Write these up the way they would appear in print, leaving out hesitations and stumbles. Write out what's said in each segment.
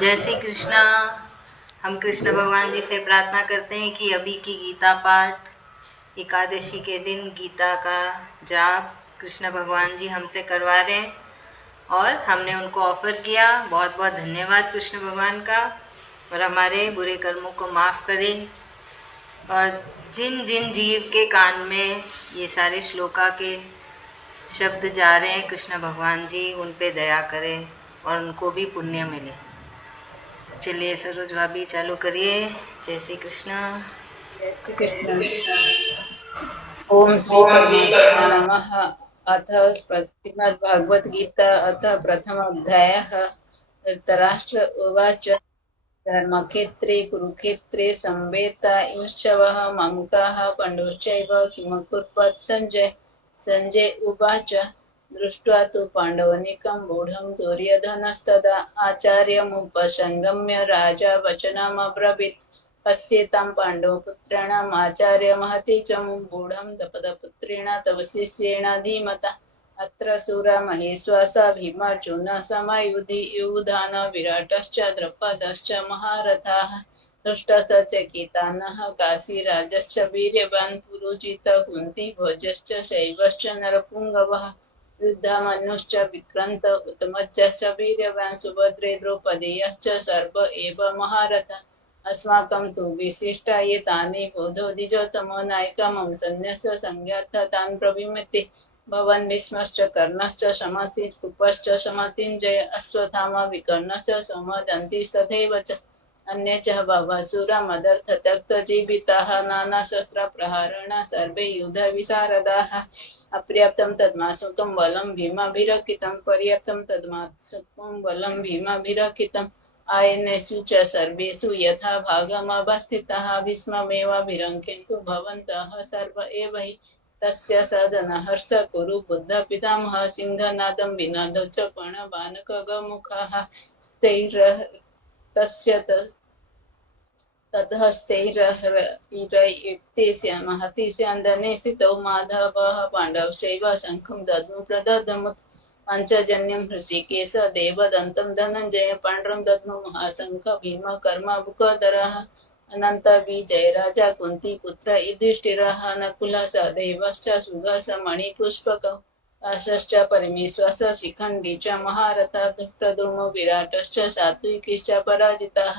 जय श्री कृष्णा। हम कृष्ण भगवान जी से प्रार्थना करते हैं कि अभी की गीता पाठ एकादशी के दिन गीता का जाप कृष्ण भगवान जी हमसे करवा रहे हैं और हमने उनको ऑफर किया। बहुत बहुत धन्यवाद कृष्ण भगवान का। और हमारे बुरे कर्मों को माफ़ करें और जिन जिन जीव के कान में ये सारे श्लोका के शब्द जा रहे हैं कृष्ण भगवान जी उन पे दया करें और उनको भी पुण्य मिले। चलिए सरोज भाभी चालू करिए। जय श्री कृष्ण। जय श्री कृष्ण। ओम श्री परमात्मने नमः। अथ श्रीमद्भागवत गीता अथ प्रथम अध्यायः। धृतराष्ट्र उवाच धर्मक्षेत्रे कुरुक्षेत्रे संवेतायुश्चवः ममकाः पाण्डवश्चैव किमकुर्वत् संजय। संजय उवाच दृष्ट्वा तु पाण्डवनीकं मूढं दुर्योधनस्तदा आचार्यमुपसंगम्य राजा वचनमब्रवीत्। पश्येतां पाण्डवपुत्राणाम् आचार्यमहति च मूढं दपदपुत्रेण तव शिष्येण धीमता। अत्र शूरा महेश्वासा भीमार्जुनः समायुधि युधान विराटश्च द्रौपदश्च महारथाः। दुष्टसचकितानः काशीराजश्च वीर्यवान् पुरुजितः कुन्तीभोजश्च शैवश्च नरपुङ्गवः। युद्धामन्युश्च विक्रान्त उत्तमश्च वीर्यवान् सुभद्रे द्रौपदेयश्च सर्व एव महारथाः। अस्माकं तु विशिष्टा ये तानि बोधोदिजोतमो नायिका मम सन्न्यास संज्ञार्थ तान् ब्रवीमिति। भवान् भीष्मश्च कर्णश्च शमति कृपश्च शमतिञ्जय अश्वत्थामा विकर्णश्च समदन्तिस्तथैव च अन्ये च बहवः मदर्थ त्यक्तजीविताः नानाशस्त्रप्रहारेण सर्वे युद्धविशारदाः। अपर्याप्तं तद्मासुकं बलं भीमाभिरक्षितं पर्याप्तं तद्मासुकं बलं भीमाभिरक्षितम्। आयनेषु च सर्वेषु यथा भागमवस्थिताः भीष्ममेवाभिरङ्क्षन्तु भवन्तः सर्व एव हि। तस्य सदनहर्ष कुरु बुद्ध पितामह सिंहनादं विनादौ च पर्णबाणखगमुखाः स्थैर तस्य ततस्तैरयुक्ते महति स्यन्दने स्थितौ माधवः पाण्डवश्चैव शङ्खं दद्मु प्रददमुत्। पञ्चजन्यं हृषिकेश देवदन्तं धनञ्जय पाण्ड्रं दद्मु महाशङ्ख भीमकर्मावुकधरः। अनन्तविजय राजा कुन्तीपुत्र युधिष्ठिरः नकुलः सहदेवश्च सुगः मणिपुष्पकौ आशश्च परमेश्वरश्च शिखण्डी च महारथः। धृष्टद्युम्नो विराटश्च सात्विकीश्च पराजिताः।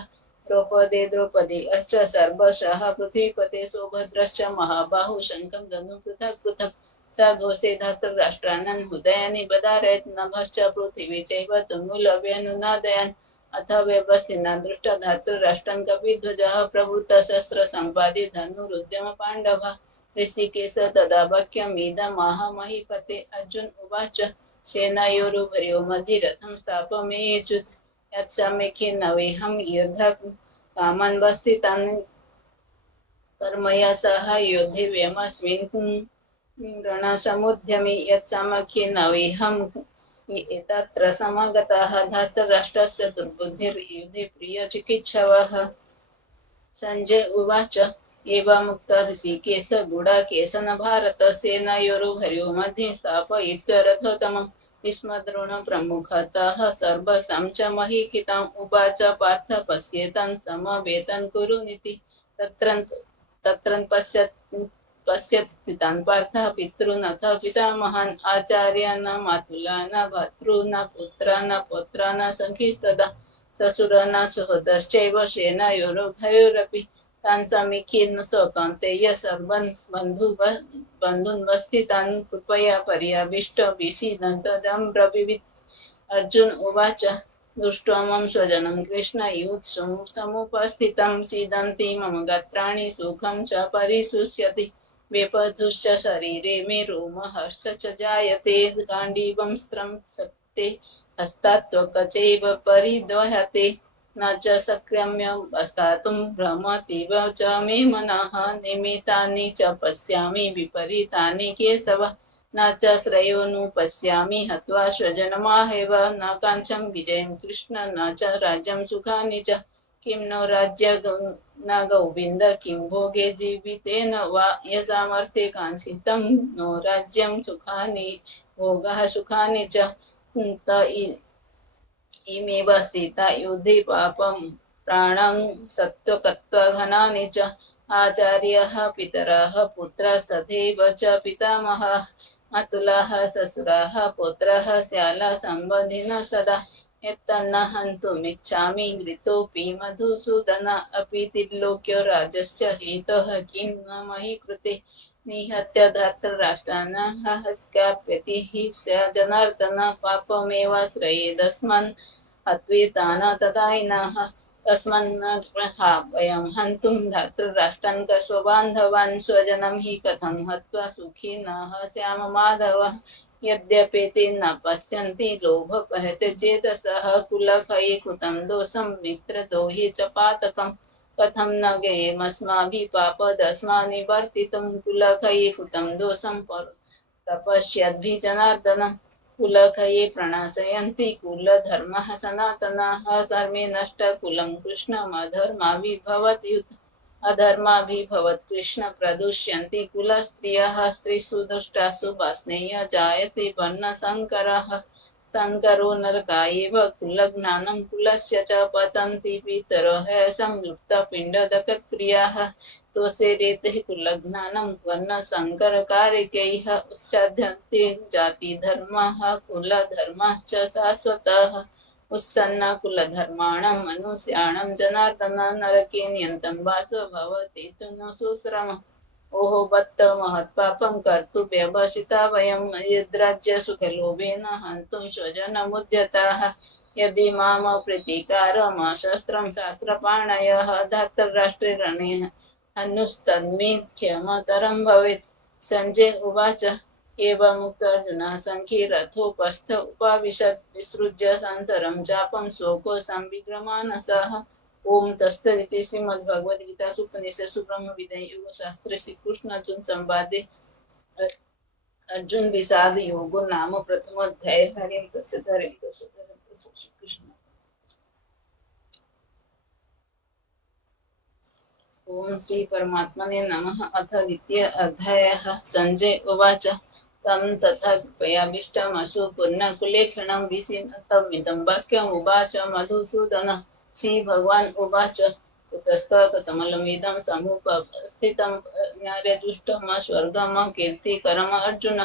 द्रौपदी अश्च सर्वशः पृथ्वीपते सौभद्रश्च महाबाहु शङ्खं धनुः पृथक् पृथक् स घोषे धातृराष्ट्राणां हृदयानि बधारयत् नभश्च पृथिवी चैव तुमुलव्यनुनादयन्। अथ व्यवस्थिना दृष्टधातृराष्ट्रं कपिध्वजः प्रवृत्तः शस्त्रसम्पादि धनुरुद्यम पाण्डवः। ऋषिकेश तदा वाक्यमिदमाह महीपते। अर्जुन उवाच सेनयोरुभयोः मध्ये रथं स्थापयेयुः यत्सम्मुखे नवेहं युद्धं कामान् वस्थितान् कर्मया सह योद्धव्यमस्मिन् रणसमुद्यमे यत्सम्मुखे नवेहं एतत्र समागताः धातराष्ट्रस्य दुर्बुद्धिर्युद्धे प्रियचिकित्सवः। संजय उवाच एवमुक्तो ऋषिकेश गुडाकेशन भारत सेनयोरुभयोः मध्ये स्थापयित्वा रथोत्तमम्। भीष्मद्रोण प्रमुखतः सर्वसां च महीक्षिताम् उवाच पार्थ पश्येतान् समवेतान् कुरुनिति। तत्र पश्यत् स्थितान् पार्थः पितॄन् अथ पितामहान् आचार्यान् मातुलान् भ्रातॄन् पुत्रान् पौत्रान् सखीस्तदा ससुरान् सुहृदश्चैव सेनयोरुभयोरपि। तान् समीक्षे न सौकान्तेय सर्वान् बन्धून् वस्थितान् कृपया पर्याविष्ट विषीदन्तम् ब्रवीत्। अर्जुन उवाच दृष्ट्वा मम स्वजनं कृष्ण युत्सुं समुपस्थितं सीदन्ति मम गात्राणि सुखं च परिशुष्यति। वेपथुश्च शरीरे मे रोमहर्ष च जायते गाण्डीवं स्त्रं सत्ते हस्तात्वकचैव परिदोह्यते। न च शक्यम्य स्थातुं भ्रमतीव च मे मनः निमितानि च पश्यामि विपरीतानि केशव। न च श्रेयोनुपश्यामि हत्वा स्वजनमाहेव न काञ्चं विजयं कृष्ण न च राज्यं सुखानि च। किं नो राज्य न गोविन्द किं भोगे जीवितेन वा यसामर्थे काञ्चितं नो राज्यं सुखानि भोगः सुखानि च। इमेव स्थिता युधि पापं प्राणं सत्त्वकत्वघनानि च आचार्यः पितरः पुत्रस्तथैव च पितामहः मातुलः ससुराः पौत्रः स्यालः सम्बन्धिनस्तदा यत्तन्न हन्तुमिच्छामि घृतोऽपि मधुसूदन अपि त्रिलोक्यो राजस्य हेतोः किं न मही कृते निहत्य धार्तराष्ट्रान् हस्क्याप्यतिः स जनार्दन पापमेव श्रयेदस्मान् हत्वेतान तदायिनः तस्मन्नर्हा वयं हन्तुं धार्तराष्ट्रान् स्वबान्धवान् स्वजनं हि कथं हत्वा सुखी नः स्याम माधव यद्यपेते न पश्यन्ति लोभपहते चेतसः कुलक्षये कृतं दोषं मित्रद्रोहे च पातकम् कथं न गेयमस्माभिः पापदस्मान्निवर्तितुं कुलक्षये कृतं दोषं तपस्यद्भिः जनार्दनम् कुलक्षये प्रणाशयन्ति कुलधर्मः सनातनः धर्मे नष्ट कुलं कृष्णमधर्माभिर्भवत्युत अधर्माभिर्भवत् कृष्ण प्रदुष्यन्ति कुलस्त्रियः स्त्रीषु दुष्टासु वार्ष्णेय जायते वर्णसङ्करः संकरो नरकायेव कुलज्ञानं कुलस्य च पतन्ति पितरः संयुक्तपिण्डदकक्रियाः तोषे रेते कुलज्ञानं वर्णसङ्करकारकैः उच्चाद्यन्ते जातिधर्मः कुलधर्मश्च शाश्वतः उत्सन्न कुलधर्माणां मनुष्याणां जनार्दन नरके नियन्तं वासो भवति तु न सुश्रमः ओहो बत्त महत्पापं कर्तुं व्यवसिता वयं यद्राज्यसुखलोभेन हन्तुं स्वजनमुद्यताः यदि माम प्रीतिकारं शस्त्रं शास्त्रपाणयः धार्तराष्ट्रे रणे हनुस्तन्मे क्षमतरं भवेत् सञ्जय उवाच एवमुक्तार्जुनः सङ्ख्ये रथोपस्थ उपाविशत् विसृज्य संसरं चापं शोको संविग्रमानसः ओम तत्सदिति श्रीमद्भगवद्गीतासु उपनिषत्सु ब्रह्मविद्यायां योगशास्त्रे श्रीकृष्ण अर्जुन संवादे अर्जुन विषाद योगो नाम प्रथमोऽध्यायः। हरिं तत्सत् हरिं तत्सत् हरिं तत्सत्। श्रीकृष्ण ओम श्री परमात्मने नमः। अथ द्वितीय अध्यायः। संजय उवाच तं तथा कृपयाभीष्टमशु पुण्यकुलेक्षणं विषीदन्तमिदं वाक्यम् उवाच मधुसूदनः। श्री भगवान उवाच कुतस्तकसमलमिदं समुपस्थितं ज्ञार्यजुष्टं स्वर्गं कीर्तिकरम् अर्जुन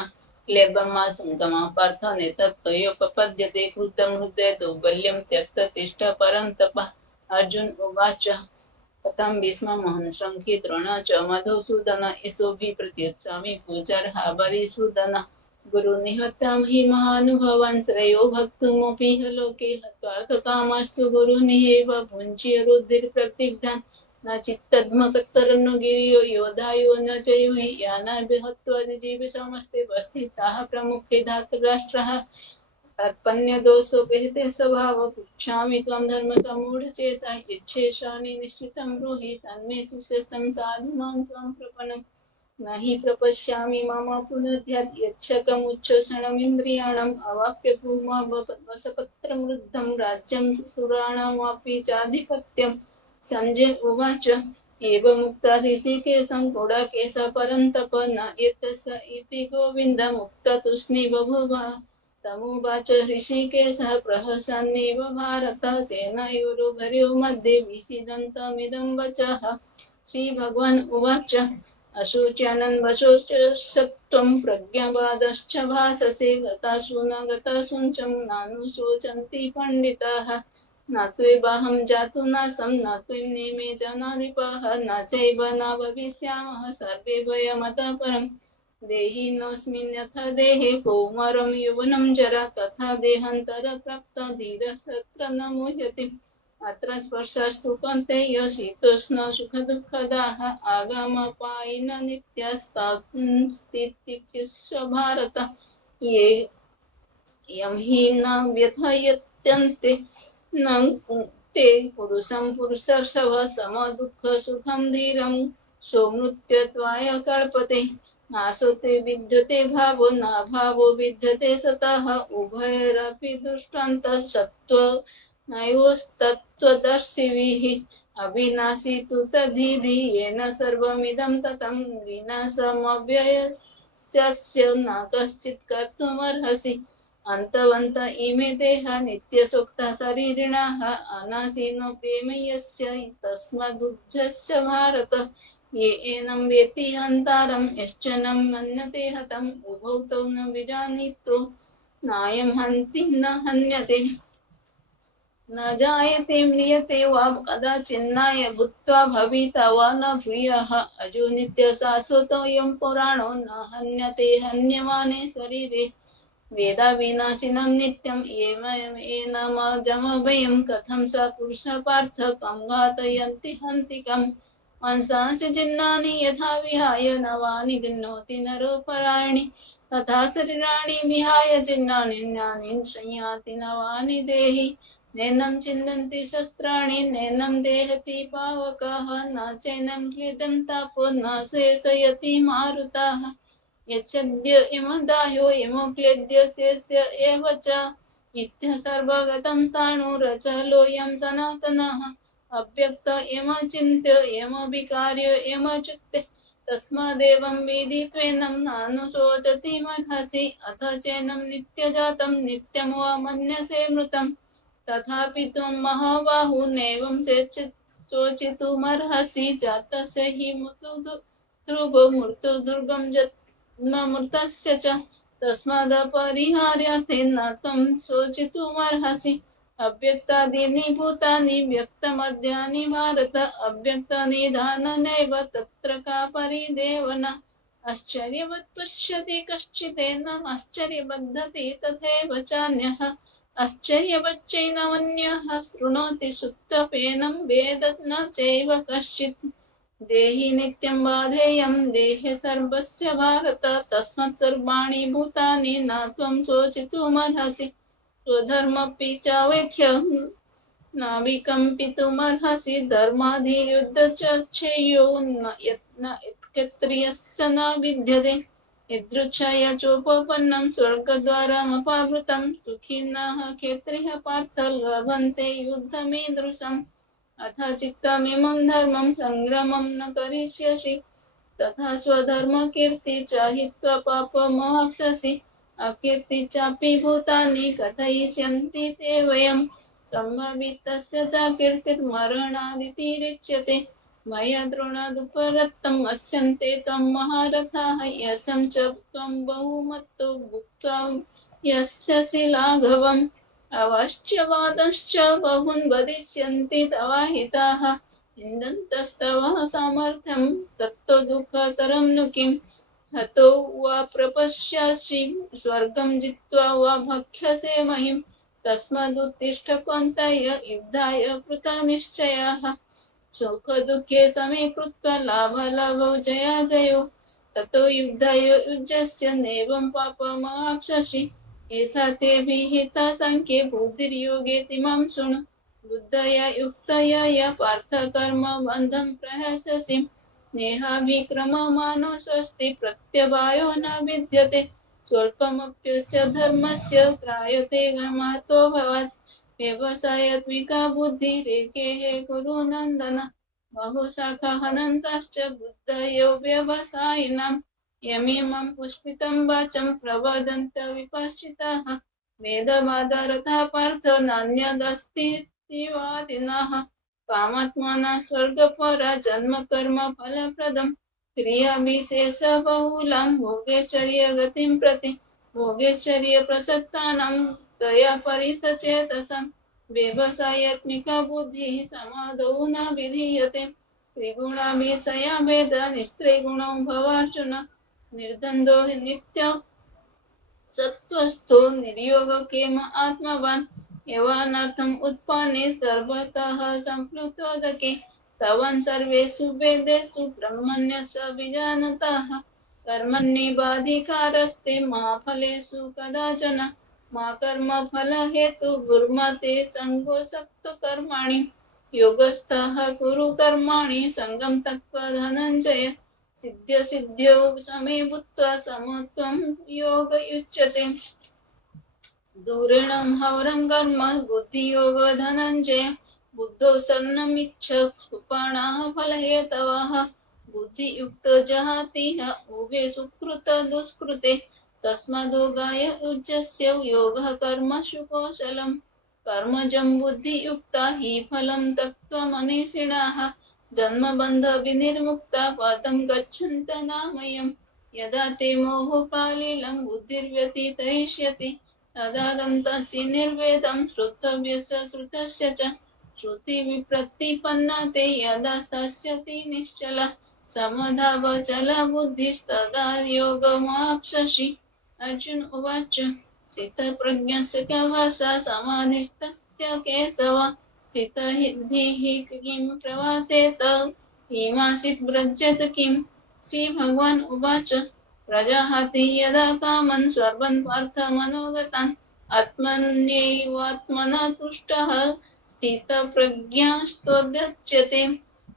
क्लेबं संगमः पार्थ नेतत्त्वयोपपद्यते कृतं हृदये दौर्बल्यं त्यक्त तिष्ठ परन्तप। अर्जुन उवाच कथं भीष्ममहं शङ्खे द्रोण च मधुसूदन यशोभिः प्रत्युत्सामि पूजार्हा वरिसूदन गुरुनिहतं हि महानुभावान् श्रेयो भक्तुमपि लोके हत्वार्थकामस्तु गुरुनिहेव भुञ्जीय रुधिर्प्रतिग्धान् न चित्तद्मकत्तरन् गिरियो योधायो न च युहि यानाभिहत्वा जीवसमस्ते वस्थिताः प्रमुखे धातराष्ट्रः तत्पन्यदोषोपेते स्वभाव पृच्छामि त्वं धर्मसम्मूढचेतः यच्छेषानि निश्चितं ब्रूहि तन्मे शिष्यस्तं साधु मां त्वं प्रपन्नं न हि प्रपश्यामि मम पुनर्ध्यात् यच्छकमुच्छोषणमिन्द्रियाणाम् अवाप्य भूमा वसपत्रमृद्धं राज्यं सुराणामपि चाधिपत्यम्। संजय उवाच एवमुक्ता ऋषिकेशं गुडाकेशः परन्तप न एतस्य इति गोविन्दमुक्ततूष्णी बभूव। तमुवाच ऋषिकेशः प्रहसन्नेव भारत सेनयोरुभयोः मध्ये विषीदन्तमिदं वचः। श्रीभगवान् उवाच अशोच्यानन् वशोचसत्त्वं प्रज्ञावादश्च भाससे गतासु न गतासुञ्चं नानुशोचन्ति पण्डिताः न त्वेवाहं जातु नासं न त्वं नेमे जनाधिपाः न चैव न भविष्यामः सर्वे वयमतः परम् देहिनोऽस्मिन् यथा देहे कौमारं यौवनं जरा तथा देहान्तरप्राप्तो धीरस्तत्र न मुह्यते अत्र स्पर्शस्तु कौन्तेय शीतोष्ण सुखदुःखदाः आगमपायिन नित्यास्तास्तितिक्षु भारत ये यं हि न व्यथयत्यन्ते न ते पुरुषं पुरुषर्षभ समदुःखसुखं धीरं सौमृत्यत्वाय कल्पते नासोते विद्यते भावो न भावो विद्यते सतः उभयरपि दृष्टान्तः सत्त्व नयोस्तत्त्वदर्शिभिः अविनाशी तु तद्धिः येन सर्वमिदं ततं विनाशमव्ययस्य न कश्चित् कर्तुमर्हसि अन्तवन्त इमे देह नित्यसुक्तः शरीरिणः अनासीनोप्येमयस्य तस्मादुद्धस्य भारत ये एनं वेत्ति हन्तारं यश्च न मन्यते हतम् उभौ तौ न विजानीतो नायं हन्ति न हन्यते न जायते म्रियते वा कदाचिन्नाय भूत्वा भविता वा न भूयः अजो नित्यशाश्वतोऽयं पुराणो न हन्यते हन्यमाने शरीरे वेदा विनाशिनं नित्यं येनमजमभयं कथं स पुरुषः पार्थ कं घातयन्ति हन्तिकम् मांसांश्च जिन्नानि यथा विहाय नवानि गृह्णोति नरोपराणि तथा शरीराणि विहाय जिन्नानि ज्ञानि संयाति नवानि देहि नैनं छिन्दन्ति शस्त्राणि नैनं देहति पावकः न चैनं क्लेदं तापो न शेषयति मारुताः यच्छद्य इमदाह्यो इमोक्लेद्य शेष्य एव च इत्थ सर्वगतं साणुरचलोऽयं सनातनः अव्यक्त इमचिन्त्य इमविकार्य इमच्युत्य तस्मादेवं विदित्वेनं नानुशोचति मर्हसि अथ चैनं नित्यजातं नित्यं वा मन्यसे मृतं तथापि त्वं महाबाहु नैवं शोचितुमर्हसि जातस्य हि ध्रुवो मृत्युदुर्गं मृतस्य च तस्मादपरिहार्यार्थे न त्वं शोचितुमर्हसि अव्यक्तादीनि भूतानि व्यक्तमध्यानि भारत अव्यक्तनिधाननैव तत्र का परिदेवना आश्चर्यवत् पश्यति कश्चिदेनम् आश्चर्यबद्धति तथैव चान्यः आश्चर्यवच्चैनमन्यः शृणोति श्रुत्वपेनं वेद न चैव कश्चित् देहि नित्यं बाधेयं देहे सर्वस्य भारत तस्मात् सर्वाणि भूतानि न त्वं शोचितुमर्हसि स्वधर्मपि चावेक्ष्य न विकम्पितुमर्हसि धर्माधियुद्ध च क्षेयो न यत्क्षत्रियस्य न विद्यते यदृच्छया चोपपन्नं स्वर्गद्वारमपावृतं सुखिनः क्षेत्रियः पार्थ लभन्ते युद्धमीदृशम् अथ चित्तमिमं धर्मं संग्रामं न करिष्यसि तथा स्वधर्मकीर्ति च हित्वा पापमवाप्स्यसि अकीर्ति चापि भूतानि कथयिष्यन्ति ते वयं सम्भवितस्य च कीर्तिर्मरणादितिरिच्यते भयद्रोणादुपरक्तम् अस्यन्ते तं महारथाः यशं च त्वं बहुमत्तो भूत्वा यस्यसि लाघवम् अवाच्यवादश्च बहून् वदिष्यन्ति तवाहिताः निन्दन्तस्तव सामर्थ्यं तत्तो दुःखतरं नु किं हतो वा प्रपश्यासि स्वर्गं जित्वा वा भक्ष्यसे महिं तस्मादुत्तिष्ठ कौन्तेय युद्धाय कृतनिश्चयः सुखदुःखे समे कृत्वा लाभालाभौ जयाजयो ततो युद्धाय युज्यस्य नैवं पापमवाप्स्यसि एषा ते विहिता संख्ये बुद्धिर्योगे तिमां शृणु बुद्धया युक्तया या पार्थ कर्म बन्धं प्रहस्यसि नेहाभिक्रममानो स्वस्ति प्रत्यवायो न विद्यते स्वल्पमप्यस्य धर्मस्य त्रायते महतो भवात् व्यवसायात्मिका बुद्धिरेकेः कुरु नन्दन बहुशाखाः अनन्ताश्च बुद्धयो व्यवसायिनाम् यमिमं पुष्पितं वाचं प्रवदन्त विपश्चिताः वेदवादरतः पार्थ नान्यदस्ति वादिनः कामात्मना स्वर्गपरा जन्म कर्म फलप्रदं क्रियाविशेषबहुलां भोगैश्वर्यगतिं प्रति भोगैश्वर्यप्रसक्तानां तया परितचेतसां व्यवसायात्मिका बुद्धिः समादौ न विधीयते त्रिगुणाभिषया भेद निस्त्रिगुणो भवार्जुन निर्द्वन्द्वो नित्य सत्त्वस्थो निर्योगक्षेम आत्मवान् यवानर्थम् उत्पन्ने सर्वतः सम्प्लुतोदके तवान् सर्वेषु वेदेषु ब्रह्मण्यस्य विजानतः कर्मण्येवाधिकारस्ते मा फलेषु कदाचन मा कर्मफलहेतुर्मा ते सङ्गोऽसक्तो कर्माणि योगस्थः कुरु कर्माणि सङ्गं त्यक्त्वा धनञ्जय सिद्ध्यौ समे भूत्वा समत्वं योगयुज्यते दूरेण हवरं कर्म बुद्धियोग धनञ्जय बुद्धौ शरणमिच्छ कृपाणाः फलहेतवः बुद्धियुक्तो जहाति उभे सुकृत दुष्कृते तस्मादोगाय उज्जस्य योगः कर्मसु कौशलम् कर्मजं बुद्धियुक्ता हि फलं त्यक्त्वा मनीषिणः जन्मबन्धविनिर्मुक्ता पदं गच्छन्तनामयम् यदा ते मोहकालीलं बुद्धिर्व्यतीतयिष्यति तदा गन्तस्य निर्वेदं श्रोतव्यस्य श्रुतस्य च श्रुतिविप्रतिपन्ना ते यदा स्थास्यति निश्चला समधावचला बुद्धिस्तदा योगमाप्स्यसि अर्जुन उवाच स्थितप्रज्ञस्य कभासा समाधिस्तस्य केशव स्थितहिद्धिः किं प्रभासेत किमासीत् व्रज्यत किम् श्रीभगवान् उवाच प्रजाहाति यदा कामन् सर्वन् पार्थमनोगतान् आत्मन्यैवात्मना तुष्टः स्थितप्रज्ञास्त्वद्गच्छते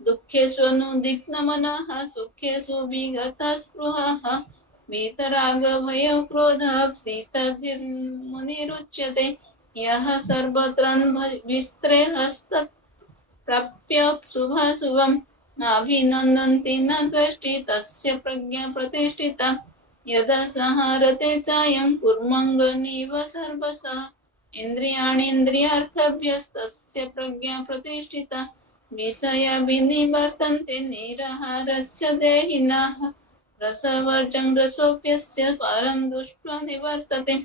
दुःखेष्वनुद्विग्नमनः सुखेषु विगतः स्पृहः वीतरागभयो क्रोधः स्थितधीर्मुनिरुच्यते यः सर्वत्र प्राप्य शुभाशुभं नाभिनन्दन्ति न द्वेष्टि तस्य प्रज्ञा प्रतिष्ठिता यदा संहरते चायं कुर्मङ्गनिव सर्वशः इन्द्रियाणीन्द्रियार्थभ्यस्तस्य प्रज्ञा प्रतिष्ठिता विषयाभिनिवर्तन्ते निराहारस्य देहिनः रसवर्जं रसोऽप्यस्य परं दृष्ट्वा निवर्तते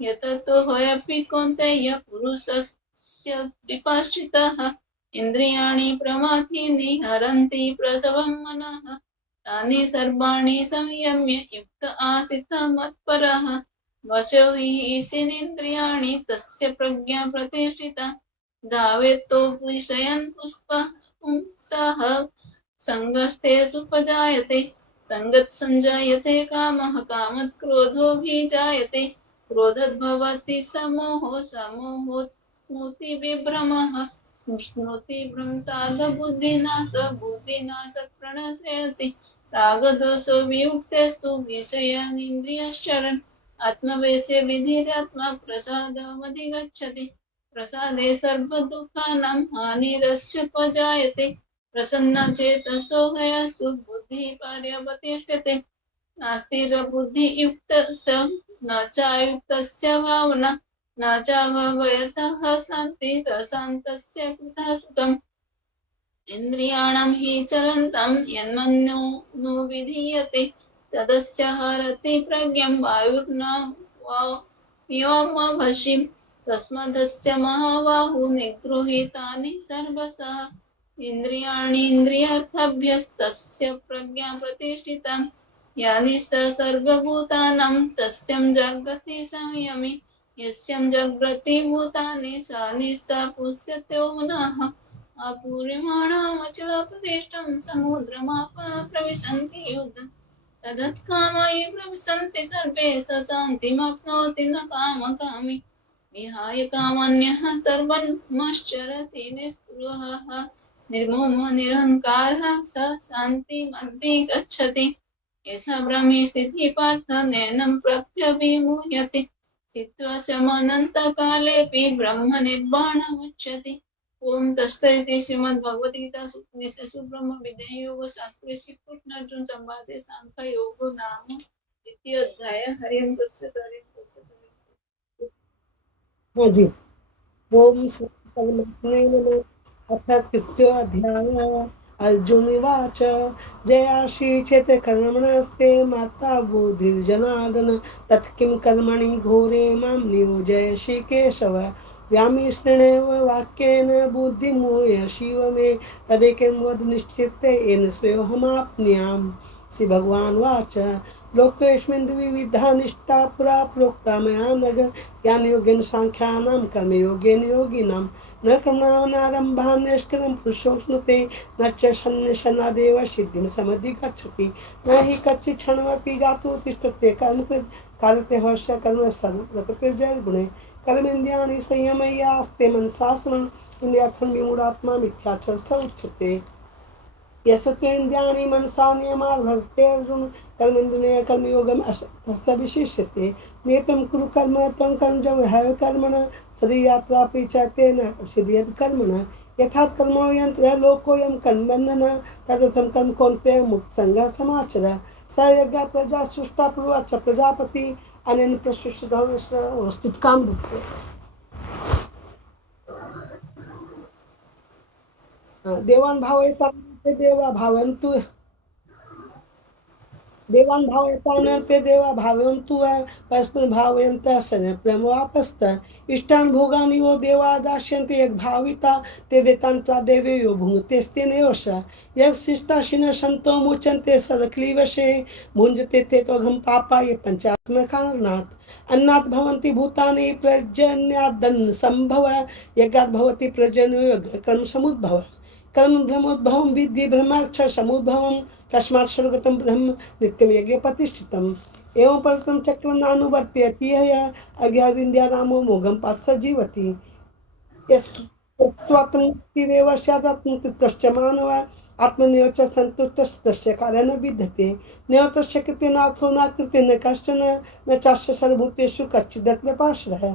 यततो ह्यपि कौन्तेय पुरुषस्य विपश्चितः इन्द्रियाणि प्रमाथीनि हरन्ति प्रसवं मनः तानि सर्वाणि संयम्य युक्त आसीत् मत्परः वशो हि ईशेन्द्रियाणि तस्य प्रज्ञा प्रतिष्ठिता धावेतो विषयन् पुंसः सङ्गस्तेषुपजायते संगत संजायते कामः कामत् क्रोधोऽभिजायते क्रोधत् भवति समोहो समोहो स्मृतिविभ्रमः स्मृतिभ्रंशात् बुद्धिनाश बुद्धिनाशात् प्रणश्यति रागदोषो वियुक्तेस्तु विषयानिन्द्रियश्चरन् आत्मवेशे विधिरात्मा प्रसादमधिगच्छति प्रसादे सर्वदुःखानां हानिरस्योपजायते प्रसन्नचेतसो हयसु बुद्धिः पर्यवतिष्ठते नास्तिर्बुद्धियुक्तस्य न चायुक्तस्य भावना न चाभावयतः शान्तिरशान्तस्य कृतः सुखम् इन्द्रियाणां हि चलन्तं यन्मनो विधीयते तदस्य हरति प्रज्ञां वायुर्न तस्मादस्य महाबाहु निगृहीतानि सर्वशः इन्द्रियाणीन्द्रियार्थभ्यस्तस्य प्रज्ञा प्रतिष्ठिता यानि स सर्वभूतानां तस्यं जागृति संयमि यस्यं जागृति भूतानि सा निस्सा पुष्यते मनः अपूर्यमाणमचलप्रतिष्ठं समुद्रमापः प्रविशन्ति युद्धं तदत्कामयि प्रविशन्ति सर्वे स शान्तिमाप्नोति न कामकामी विहाय कामन्यः सर्वन्नश्चरति निःस्पृहः निर्ममो निरहङ्कारः स शान्तिमधिगच्छति एषा ब्रह्मी स्थितिः पार्थ नैनं प्राप्य विमुह्यते स्थित्वा समनन्तकालेऽपि ब्रह्मनिर्वाणमुच्यते ओम तत्सदिति श्रीमद्भगवद्गीतासु उपनिषत्सु ब्रह्मविद्यायोगशास्त्रे श्रीकृष्णार्जुन संवादे सांख्ययोगो नाम द्वितीय अध्याय हरिं पश्यत हाँ जी। ओम श्री परमात्मने नमः। अथ तृतीयोऽध्यायः। अर्जुनवाच जया श्रीचेत कर्मणस्ते माता बुद्धिर्जनार्दन तत्किं कर्मणि घोरे मां नियोजयसि केशव व्यामिश्रेणेव वाक्येन बुद्धिमोह शिव मे तदेकं वद निश्चित्ते येन श्रेयोऽहमाप्नुयाम्। श्री भगवान् वाच लोकेऽस्मिन् द्विविधा निष्ठा पुरा प्रोक्ता मया नघ ज्ञानयोगेन सांख्यानां कर्मयोगेन योगिनां न कर्मणारम्भः निष्कर्मं पुरुषोऽश्नुते न च सन्न्यासनादेव सिद्धिं समधिगच्छति न हि कच्चित् क्षणमपि जातु तिष्ठते कर्मकृत् कारते हर्ष कर्म सर्वप्रकृतिर्जयगुणे कर्मेन्द्रियाणि संयमयास्ते मनसासनं इन्द्रियार्थं विमूढात्मा मिथ्याचारः उच्यते यस्त्वेन्द्रियाणि मनसा नियमार्भते अर्जुन कर्मेन्द्रिय कर्मयोगम् तस्य विशिष्यते नियतं कुरु कर्म त्वं कर्मजं हैव कर्मणः शरीरयात्रापि च तेन प्रसिद्ध्येत् कर्मणः यथा कर्मोऽयन्त्र लोकोऽयं कर्मबन्धनः तदर्थं कर्म कौन्तेय मुक्तसङ्गः समाचर स यज्ञ प्रजा सृष्टा पूर्वा च प्रजापति अनेन प्रशुद्धस्य वस्तुतकाम रूपते देवान भावयता ते देवा भावन्तु देवान भावयता ते देवा भावन्तु परस्पर भावयन्ता सन प्रेमवापस्त इष्टान भोगानि वो देवा दास्यन्ते यक भाविता ते देतान प्रादेवे यो भुंगतेस्ते नेवश यक शिष्टाशिन संतो मुचन्ते सरक्लीवशे भुंजते ते तो घम पापा ये पंचात्म कारणात् अन्नात् भवन्ति भूतानि प्रजन्यादन् संभव यज्ञात् भवति प्रजन्यो कर्म समुद्भव कर्म ब्रह्मोद्भवं विद्धि ब्रह्माक्षर समुद्भवं तस्मात् सर्वगतं ब्रह्म नित्यं यज्ञ प्रतिष्ठितम् एवं परतं चक्रं नानुवर्तयति अज्ञाविन्द्या रामो मोघं पार्थ जीवति स्वात्ममुक्तिरेव स्यादात्मतुष्ट मानव आत्मनेव च सन्तुष्टस्य कार्येन विद्यते नैव तस्य कृते नाथो न कृते न कश्चन न चास्य सर्वभूतेषु कच्चिदप्यपाश्रयः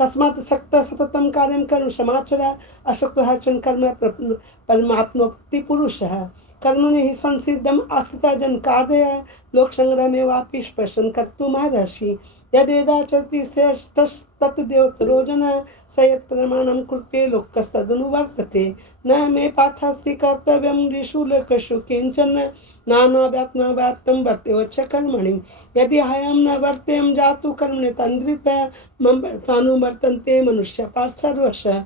तस्मात् सक्तः सततं कार्यं कर्म समाचर असक्तः च कर्म परमाप्नोति पुरुषः कर्मणि हि संसिद्धम् आस्थिता जनकादय लोकसङ्ग्रहमेवापि स्पशन् कर्तुमर्हसि यदेदाचरति तत्देवतरो जनः स यत् प्रमाणं कुरुते लोकस्तदनुवर्तते न मे पाठास्ति कर्तव्यं ऋषु लोकेषु किञ्चन नानाव्यात्मवार्तं वर्तेव च कर्मणि यदि हयं न वर्तेयं जातु कर्मणि तन्द्रितः मम वर्तानुवर्तन्ते मनुष्य पार्थ सर्वशः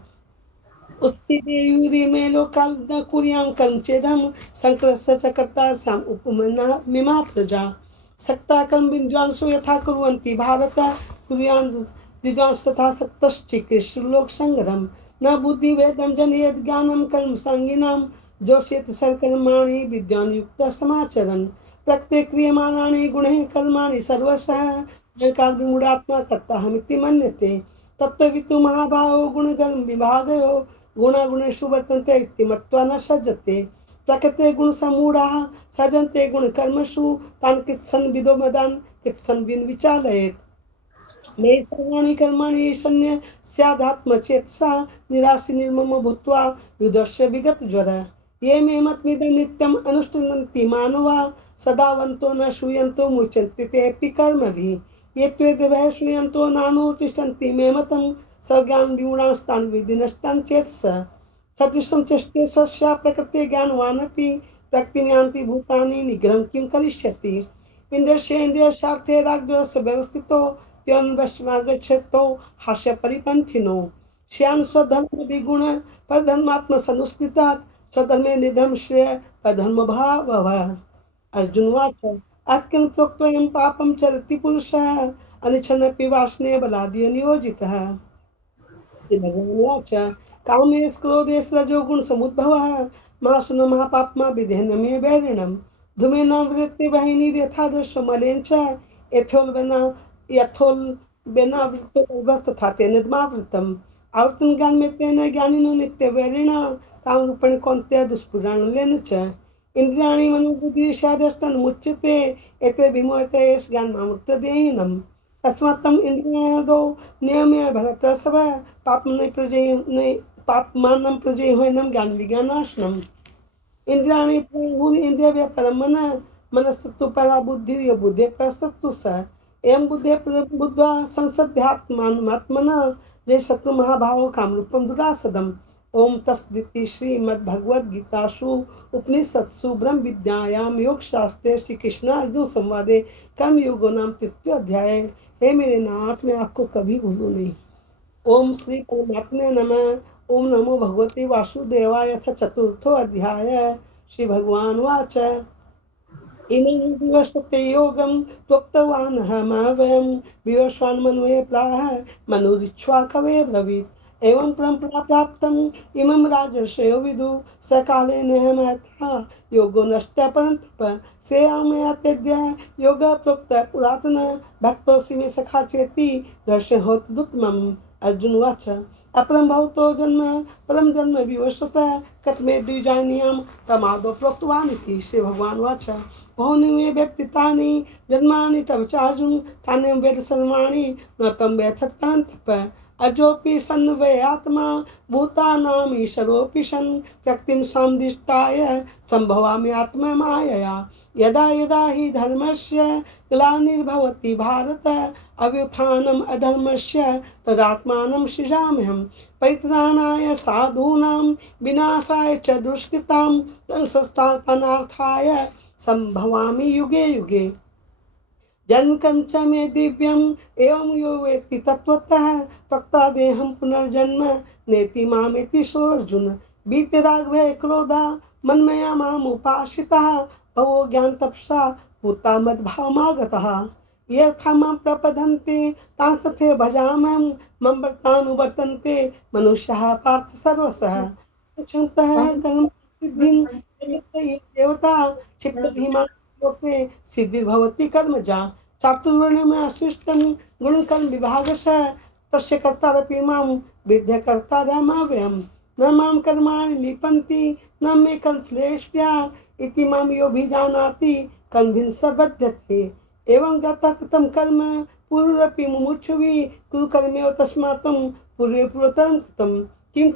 उत्थितेयुरि मे लोकाल् न कुर्यां कर्म चेदहं संकरस्य च कर्ता साम उपमना मिमा प्रजा सक्ता कर्म विद्वांसो यथा कुर्वन्ति भारत कुर्यान् विद्वांस तथा सक्तश्चिकीर्ष लोक संग्रहम् न बुद्धि वेदं जनयेद् ज्ञानं कर्म संगिनां जोष्येत सर्वकर्माणि विद्वान् युक्तः समाचरन् प्रत्येक क्रियमाणानि गुणैः कर्माणि सर्वशः अहंकार विमूढात्मा कर्ताहमिति मन्यते तत्त्ववितु महाभावो गुणकर्म विभागयो गुणागुणेषु वर्तन्ते इति मत्वा न सज्जते प्रकृते गुणसमूढाः सजन्ते गुणकर्मसु तान् कित्सन् विदो मदान् कित्सन् विचालयेत् मे सर्वाणि कर्माणि ईशन्य स्यादात्मचेतसा निराशि निर्ममो भूत्वा युधस्य विगतज्वरः ये मे मतमिदं नित्यम् अनुष्ठन्ति मानवा सदावन्तो न श्रूयन्तो मुच्यन्ते तेऽपि कर्मभिः ये त्वेदवः श्रूयन्तो नानुतिष्ठन्ति मे मतं सज्ञान विमूढास्तान् विधिनष्टान् चेतसः सदृशं चेष्टे स्वस्या प्रकृते ज्ञानवानपि प्रकृतिन्यान्ति भूतानि निग्रहं किं करिष्यति इन्द्रियस्यार्थे रागद्वेषस्य व्यवस्थितो यन्वशमागच्छतो हास्यपरिपन्थिनो श्यान् स्वधर्म विगुण परधर्मात्मसंस्थितात् स्वधर्मे निधनं श्रेय परधर्मभावः अर्जुनवाच अत्किं प्रोक्तोऽयं पापं चरति पुरुषः अनिच्छन्नपि वासने बलादि नियोजितः श्रीभगवानुवाच कामेश क्रोधेश रजोगुण समुद्भवः महाशनो महापाप्मा विधेन मे वैरिणम् धूमेन वृत्ति वाहिनी यथादृश मलेन च यथोल्बेनावृतो तथा तेन द्मावृतम् आवृतं ज्ञान में तेन ज्ञानिनो नित्य वैरिणा कामरूपेण कौन्तेय दुष्पुराणलेन च इंद्रियाणि मनोबुद्धिशादष्टान् मुच्यते एते विमोहते ज्ञानमामृतदेहिनम् तस्मात्तम् इंद्रियाणो नियम्य भरतर्षभ पापमानं प्रजह्वनं ज्ञान विज्ञानाशनम् इंद्रियाणि प्रभुः इंद्रियव्यापारं मनस्तु परा बुद्धिः बुद्धे प्रस्तु स एवं बुद्धे बुद्ध्वा संसद्ध्यात्मात्मना रे शत्रु महाभावो कामरूपं दुरासदम् ओम तस्दिति श्रीमद्भगवद्गीतासु उपनिषत्सु ब्रह्म विद्यायां योगशास्त्रे श्री कृष्ण अर्जुन संवादे कर्मयोगो नाम तृतीय अध्याय। हे मेरे नाथ मैं आपको कभी भूलूं नहीं। ओम श्री परमात्मने नमः। ओम नमो भगवते वासुदेवाय। अथ चतुर्थो अध्याय। श्री भगवान वाच इमं विवस्वते योगं प्रोक्तवानहमव्ययं विवस्वान् मनुये प्राह मनुरिक्ष्वाकवे ब्रवीत् एवं परम्परा प्राप्तम् इमं राजर्षयो विदु सकालेन महता योगो नष्ट परन्तप सेयामया तेद्य योग प्रोक्त पुरातन भक्तोऽसि मे सखा चेति दर्शन होतुत्तमम्। अर्जुन वाच अपरं भवतो जन्म परम जन्म विवस्वतः कथमे द्विजानीयां तमादौ प्रोक्तवान् इति। श्री भगवान वाच बहूनि मे व्यक्तितानि जन्मानि तव चार्जुन तान्यं वेद सर्वाणि न तं व्यथत परन्तप अजोपि सन्वयात्मा भूतानाम् ईश्वरोऽपि सन् व्यक्तिं संदिष्टाय सम्भवामि आत्मा मायया यदा यदा हि धर्मस्य ग्लानिर्भवति भारत अभ्युत्थानम् अधर्मस्य तदात्मानं सृजाम्यहं परित्राणाय साधूनां विनाशाय च दुष्कृतां संस्थापनार्थाय सम्भवामि युगे युगे जन्म कर्म च मे दिव्यम एवं यो वेत्ति तत्वतः तक्ता देहम पुनर्जन्म नेति मामेति सो अर्जुन बीते राघवे क्रोधा मन्मया माम उपासितः भवो ज्ञान तपसा पूता मद्भावमागतः यथा मां प्रपदन्ते तांस्तथे भजामहं मम वर्तानुवर्तन्ते मनुष्यः पार्थ सर्वशः क्षन्तः कर्म सिद्धिं ये देवता क्षिप्रहिमा लोके सिद्धिर्भवति कर्मजा चातुर्वर्ण्य में अशिष्टं गुणकर्म विभागशः तस्य कर्तारपि मां विद्यकर्तारमाव्यहम् न मां कर्माणि लिपन्ति न मे कर्मफलेष्या इति मां यो भिजानाति कर्मभिः स बध्यते एवं गतः कृतं कर्म पूर्वरपि मुमुक्षुभिः कुरु कर्मेव तस्मात् पूर्वे पूर्वतरं कृतं किं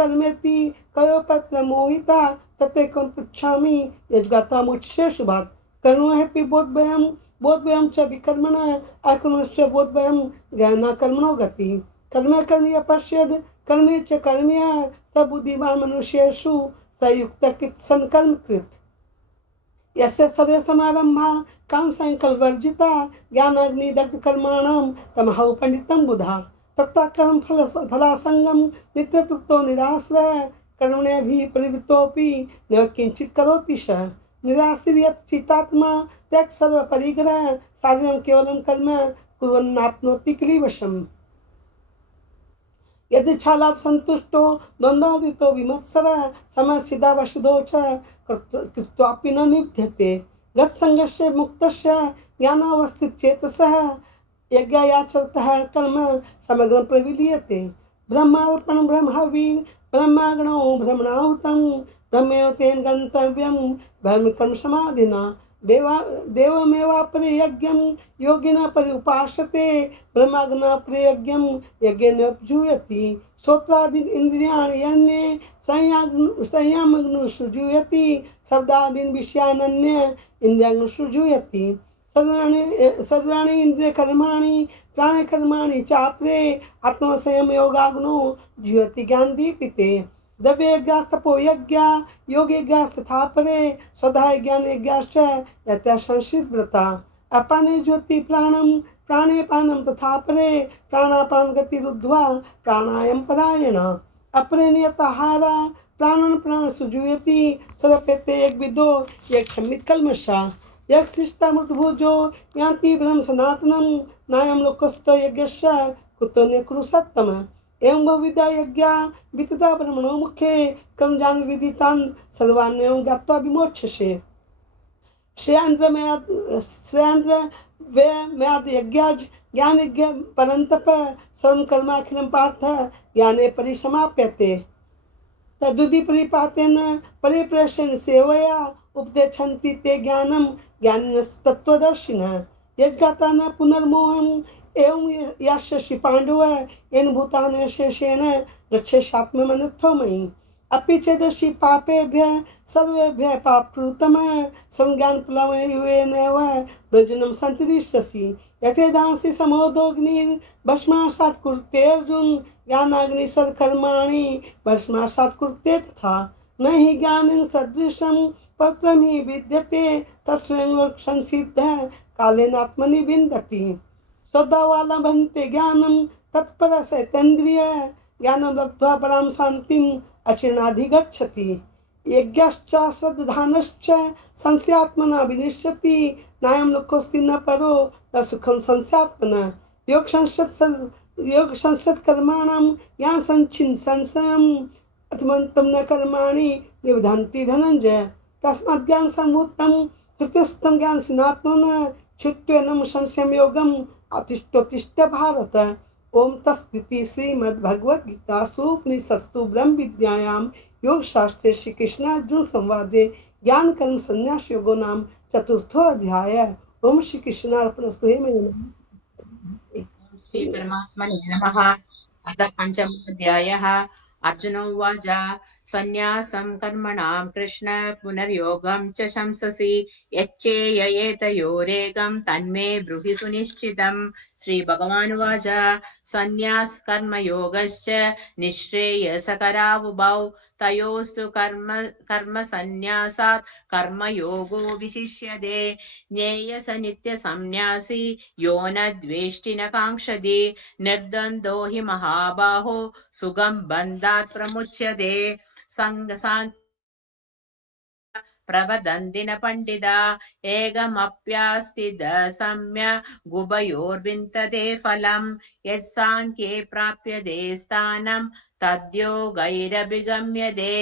कर्मेति कयोपत्र मोहिता तत्तेकं पृच्छामि यज्ञाता मुच्यते शुभात् कर्मोऽपि बोधव्यं च विकर्मण अकर्मश्च बोधव्यं ज्ञानाकर्मणो गतिः कर्म कर्मय पश्येद् कर्मे च कर्मय स बुद्धिमान् मनुष्येषु स युक्तकृत्सन्कर्मकृत् यस्य सर्वे समारम्भा कामसंकल्पवर्जिता ज्ञानाग्निदग्धकर्माणां तमहौ पंडितं बुधा तक्ता कर्म फलासंगं नित्यतृप्तो निराश्रयः कर्मण्यभिः प्रवृत्तोऽपि न किञ्चित् करोति सः निराश्रियत् चित्तात्मा त्यक् सर्वपरिग्रह साधनं केवलं कर्म कुर्वन्नाप्नोति क्लीवशम् यदिच्छालाभ संतुष्टो द्वन्द्वादितो विमत्सरः समसिदा वसुधो च कृत्वापि न निबध्यते गतसंगस्य मुक्तस्य ज्ञानावस्थितचेतसः यज्ञायाचरतः कर्म समग्रं प्रविलीयते ब्रह्मार्पणं ब्रह्मवीर ब्रह्माग्नौ ब्रह्मणाहुतं ब्रह्मेव तेन गन्तव्यं ब्रह्मकर्म समाधिना देवमेवापरे यज्ञं योगिना परि उपासते ब्रह्माग्ना परे यज्ञं यज्ञेन उपजुयति श्रोत्रादि इंद्रियाणि यन्ये संयमग्नु सृजूयति शब्दादीन् विषयानन्य इंद्रियाग्नु सृजूयति सर्वाणि इंद्रियकर्माणि प्राणकर्माणि चापरे आत्मसंयम योगाग्नो जुयति ज्ञानदीपिते द्रव्ययज्ञास्तपो यज्ञा योगयज्ञास्तथा परे स्वधा ज्ञानयज्ञाश्च यथा संसिद्व्रता अपाने ज्योति प्राणं प्राणे पानं तथा परे प्राणापान गतिरुद्ध्वा प्राणायाम परायण अपरे नियताहारा प्राणन प्राण सुजुयति सर्वपेते यज्ञविदो यक्षमित कल्मषा यक्षिष्टामृतभुजो यान्ति ब्रह्म सनातनं नायं लोकस्थ यज्ञस्य कुतो न कुरु सत्तम एवं बहुविधा यज्ञा वितता ब्रह्मणो मुखे कर्मजान विदितान् सर्वाण्येवं ज्ञात्वा विमोक्षसे श्रेयांद्र मयाद यज्ञाज ज्ञान यज्ञ परन्तप सर्वं कर्माखिलं पार्थ ज्ञाने परिसमाप्यते तदुदि परिपातेन परिप्रेषेण सेवया उपदेशन्ति ते ज्ञानं ज्ञानिनस्तत्त्वदर्शिनः यज्ञाता न पुनर्मोहम् एवं यास्यसि पाण्डव येन भूतानि शेषेण रक्षेशात्ममनर्थमयि अपि चेदसि पापेभ्यः सर्वेभ्यः पापकृतमः संज्ञानप्लवयुवेनैव भजनं सन्तरिष्यसि यथेदांसि समोदोऽग्निर्भस्मासात् कुरुते अर्जुन ज्ञानाग्निसत्कर्माणि भस्मासात् कुरुते तथा न हि ज्ञानेन सदृशं पत्रमि विद्यते तस्यैव संसिद्धः कालेनात्मनि विन्दति सदावाला बनते ज्ञानम तत्पर सैतेन्द्रिय ज्ञानं लब्ध्वा परां शान्तिम् अचिराधिगच्छति यज्ञश्च श्रद्धानश्च संस्यात्मना विनिश्यति नायं लोकोऽस्ति न परो न सुखं संस्यात्मना योग संसत् कर्माणां ज्ञान संचिन् संशयम् अथमन्तं न कर्माणि निबध्नन्ति धनञ्जय तस्मात् ज्ञान सम्भूतं हृतस्थं ज्ञान सनात्मनः चित्तेन संशयं योगम् अतिष्ठोत्तिष्ठ भारत ओम तस्थिति श्रीमद्भगवद्गीतासु उपनिषत्सु ब्रह्म विद्यायां योगशास्त्रे श्री कृष्णार्जुन संवादे ज्ञान कर्म संन्यास योगो नाम चतुर्थो अध्याय ओम श्री कृष्णार्पणस्तु हे श्री परमात्मने नमः। अथ पञ्चमोऽध्यायः। अर्जुन उवाच सन्न्यासं कर्मणां कृष्ण पुनर्योगं च शंससि यच्चेययेतयोरेकं तन्मे ब्रूहि सुनिश्चितम्। श्रीभगवानुवाच सन्न्यास कर्मयोगश्च निःश्रेयसकरावुभौ तयोस्तु कर्मसन्न्यासात् कर्मयोगो विशिष्यते। ज्ञेयस नित्यसंन्यासी यो न द्वेष्टि न काङ्क्षति निर्द्वन्द्वो हि महाबाहो सुगं बन्धात् प्रमुच्यते। प्रवदन्ति न पण्डिता एकमप्यास्तिद सम्य गुभयोर्विन्दते फलम् यत्साङ्ख्ये प्राप्यते स्थानं तद्योगैरभिगम्यते।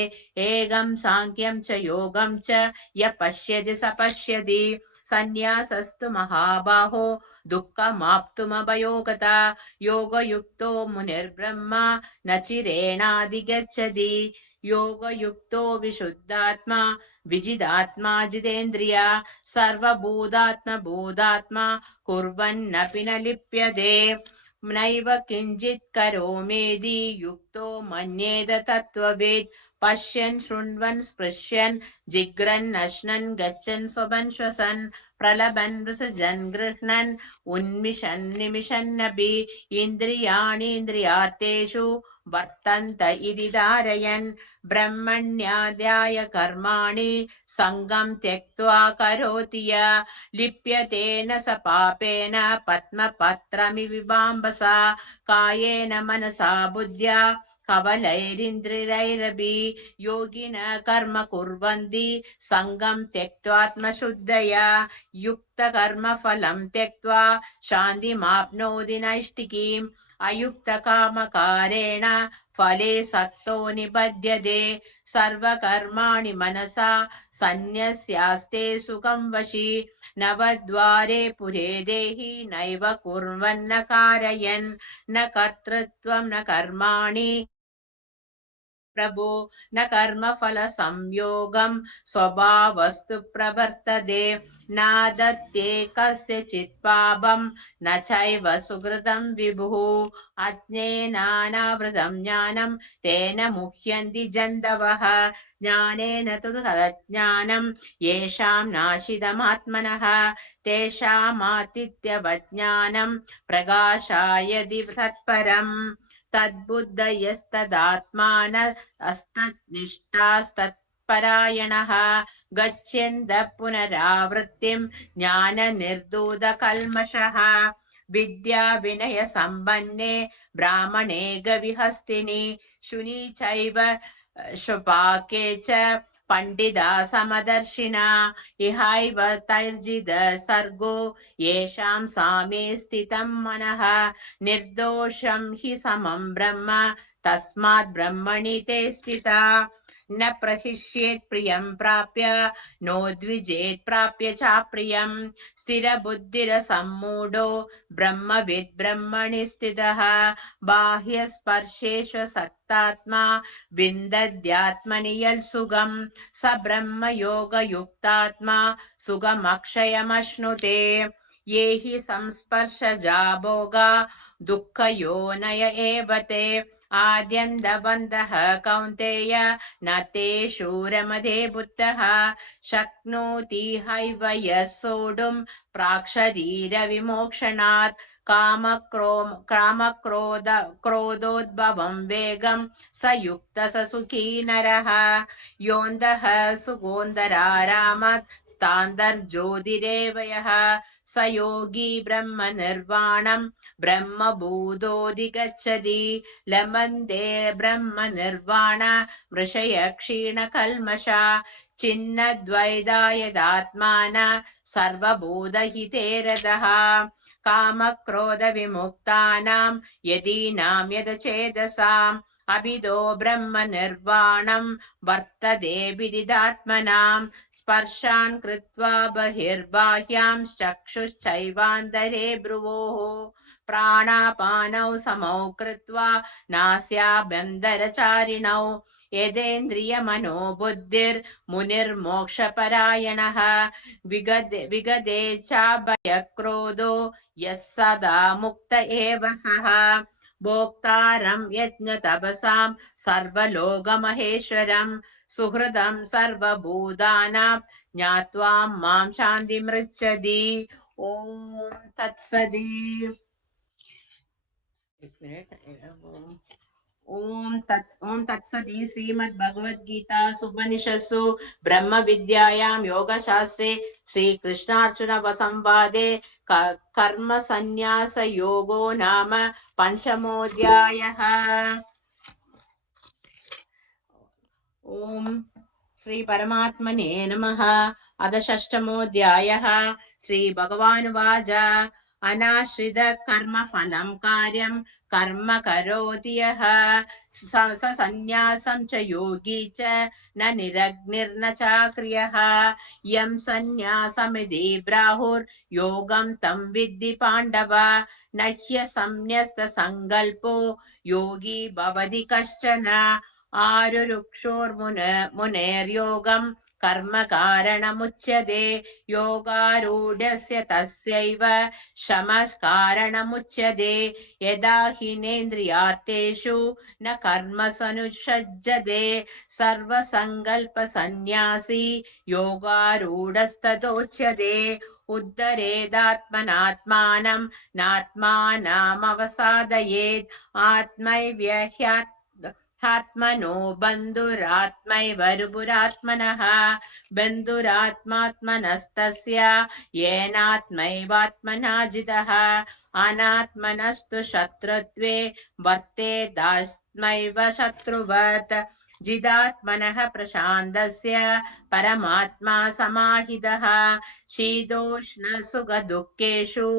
एकं साङ्ख्यं च योगं च य पश्यति स पश्यति। सन्न्यासस्तु महाबाहो दुःखमाप्तुमभयोगता योगयुक्तो मुनिर्ब्रह्म न चिरेणाधिगच्छति। योगयुक्तो विशुद्धात्मा विजिदात्मा जितेन्द्रिया सर्वभूतात्मा कुर्वन्नपि न लिप्यते। नैव किञ्चित् करोमीति युक्तो मन्येत तत्त्ववित् पश्यन् शृण्वन् स्पृश्यन् जिघ्रन् अश्नन् गच्छन् स्वपन् श्वसन् प्रलभन् विसृजन् गृह्णन् उन्मिषन् निमिषन्नपि इन्द्रियाणीन्द्रियार्थेषु वर्तन्त इति धारयन् ब्रह्मण्याध्याय कर्माणि सङ्गं त्यक्त्वा करोति य लिप्यते न स पापेन पद्मपत्रमिवाम्बसा कायेन मनसा बुद्ध्या कवलैरिन्द्रियैरपि योगिनः कर्म कुर्वन्ति सङ्गं त्यक्त्वात्मशुद्धया युक्तकर्मफलं त्यक्त्वा शान्तिमाप्नोति नैष्टिकीम् अयुक्तकामकारेण फले सक्तो निबध्यते सर्वकर्माणि मनसा सन्न्यस्यास्ते सुखं वशी नवद्वारे पुरे देहि नैव कुर्वन्न कारयन् न कर्तृत्वं न कर्माणि प्रभो न कर्मफल संयोगं स्वभावस्तु प्रवर्तते नादत्ते कस्यचित् पापं न चैव सुकृतं विभुः अज्ञेनानावृतं ज्ञानं तेन मुह्यन्ति जन्तवः ज्ञानेन तु तदज्ञानं येषां नाशितमात्मनः तेषामातिथ्यवज्ञानं प्रकाशायति तत्परम् तद्बुद्धयस्तदात्मानस्तनिष्ठास्तत्परायणः गच्छन्तः पुनरावृत्तिं ज्ञाननिर्धूतकल्मषः विद्या विनय संपन्ने ब्राह्मणे गविहस्तिनि शुनि चैव शुपाके च पंडिता समदर्शिना इहैव तैर्जिद सर्गो येषां सामे स्थितं मनः निर्दोषं हि समं ब्रह्म तस्मात् ब्रह्मणि ते स्थिता न प्रहिष्येत् प्रियं प्राप्य नोद्विजेत् प्राप्य चाप्रियं स्थिरबुद्धिरसम्मूढो ब्रह्मविद् ब्रह्मणि स्थितः बाह्यस्पर्शेषु सक्तात्मा विन्दद्यात्मनि यत्सुखं स ब्रह्मयोगयुक्तात्मा सुखमक्षयमश्नुते ये हि संस्पर्शजा भोगा दुःखयोनय एव ते आद्यन्तवन्तः कौन्तेय न ते शूरमदे बुद्धः शक्नोति हैव यः सोढुं प्राक्शरीरविमोक्षणात् क्रोधोद्भवं वेगं स युक्तः स सुखी नरः योऽन्तः सुखोऽन्तरारामत् स्थान्तर्ज्योतिरेव यः स योगी ब्रह्मनिर्वाणं ब्रह्मभूतोऽधिगच्छति लभन्ते ब्रह्मनिर्वाण वृषय क्षीणकल्मषा छिन्नद्वैधायदात्मान सर्वभूतहिते रतः कामक्रोधविमुक्तानां यदीनां यदचेतसाम् अभिदो ब्रह्मनिर्वाणं वर्तते विदितात्मनां स्पर्शान् कृत्वा बहिर्बाह्यां चक्षुश्चैवान्तरे भ्रुवोः प्राणापानौ समौ कृत्वा नास्याभ्यन्तरचारिणौ यदेन्द्रियमनो बुद्धिर्मुनिर्मोक्षपरायणः विगते चाभयक्रोधो यः सदा मुक्त एव सः भोक्तारं यज्ञतपसां सर्वलोकमहेश्वरं सुहृदं सर्वभूतानां ज्ञात्वा मां शान्तिमृच्छति। ॐ तत्सदि। ॐ तत्सदि श्रीमद्भगवद्गीतासूपनिषत्सु ब्रह्मविद्यायां योगशास्त्रे श्रीकृष्णार्जुनसंवादे कर्मसन्न्यासयोगो नाम पञ्चमोऽध्यायः। ॐ श्री परमात्मने नमः। अथ षष्ठमोऽध्यायः। श्रीभगवानुवाच अनाश्रित कर्मफलं कार्यं कर्म करोति यः स सन्न्यासं च योगी च न निरग्निर्न चाक्रियः। यं सन्न्यासमिति प्राहुर्योगं तं विद्धि पाण्डव न ह्यसंन्यस्तसङ्कल्पो योगी भवति कश्चन। मुनेर्योगं कर्म कारणमुच्यते योगारूढस्य तस्यैव शमः कारणमुच्यते। यदा हीनेन्द्रियार्थेषु न कर्मसनुषज्जते सर्वसङ्कल्पसन्न्यासी योगारूढस्तदोच्यते। उद्धरेदात्मनात्मानं नात्मानमवसादयेत् आत्मैव्यह्यात् आत्मनो बन्धुरात्मैव रुपुरात्मनः बन्धुरात्मात्मनस्तस्य येनात्मैवात्मना जितः। अनात्मनस्तु शत्रुत्वे वर्तेदास्मैव शत्रुवत्। जिदात्मनः प्रशान्तस्य परमात्मा समाहितः। शीतोष्णसुखदुःखेषु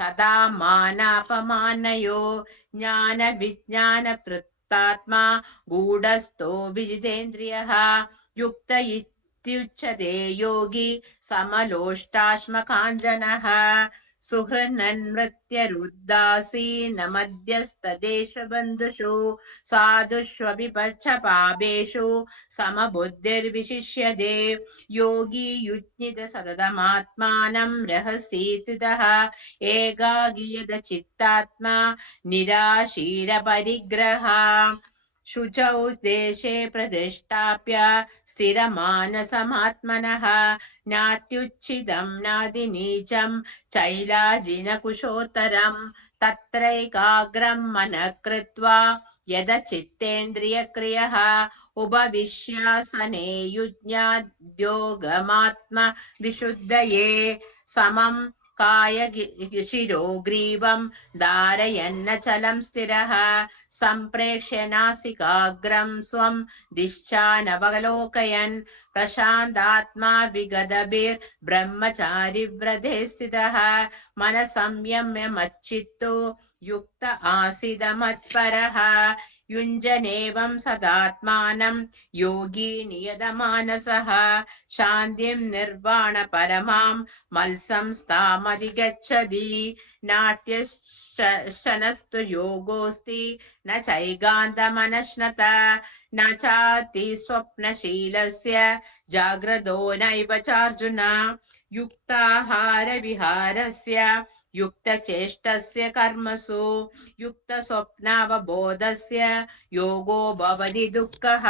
तथा मानापमानयो ज्ञानविज्ञानतृप्तात्मा गूढस्थो विजितेन्द्रियः। युक्त इत्युच्यते योगी समलोष्टाश्मकाञ्जनः। सुहृन्नन्मृत्यरुदासीनमध्यस्तदेशबन्धुषु साधुष्वपि पक्षपापेषु समबुद्धिर्विशिष्यते। योगी युज्ञित सततमात्मानं रहसि स्थितः एकाकीयत चित्तात्मा निराशीरपरिग्रह। शुचौ देशे प्रतिष्ठाप्य स्थिरमानसमात्मनः नात्युच्छितं नातिनीचं चैलाजिनकुशोत्तरं। तत्रैकाग्रं मनः कृत्वा यदचित्तेन्द्रियक्रियः उपविश्यासने युज्ञाद्योगमात्मविशुद्धये। समं कायशिरोग्रीवं धारयन्नचलं स्थिरः सम्प्रेक्ष्य नासिकाग्रं स्वं दिश्चानवलोकयन् प्रशान्तात्मा विगतभिर्ब्रह्मचारिव्रते स्थितः। मनसंयम्य मच्चित्तो युक्त आसीद मत्परः। युञ्जनेवं सदात्मानं योगी नियतमानसः शान्तिं निर्वाणपरमां मल्संस्थामधिगच्छति। नात्यशनस्तु योगोऽस्ति न चैकान्तमनश्नत न चाति स्वप्नशीलस्य जाग्रतो नैव चार्जुन। युक्ताहारविहारस्य युक्तचेष्टस्य कर्मसु युक्तस्वप्नावबोधस्य योगो भवति दुःखः।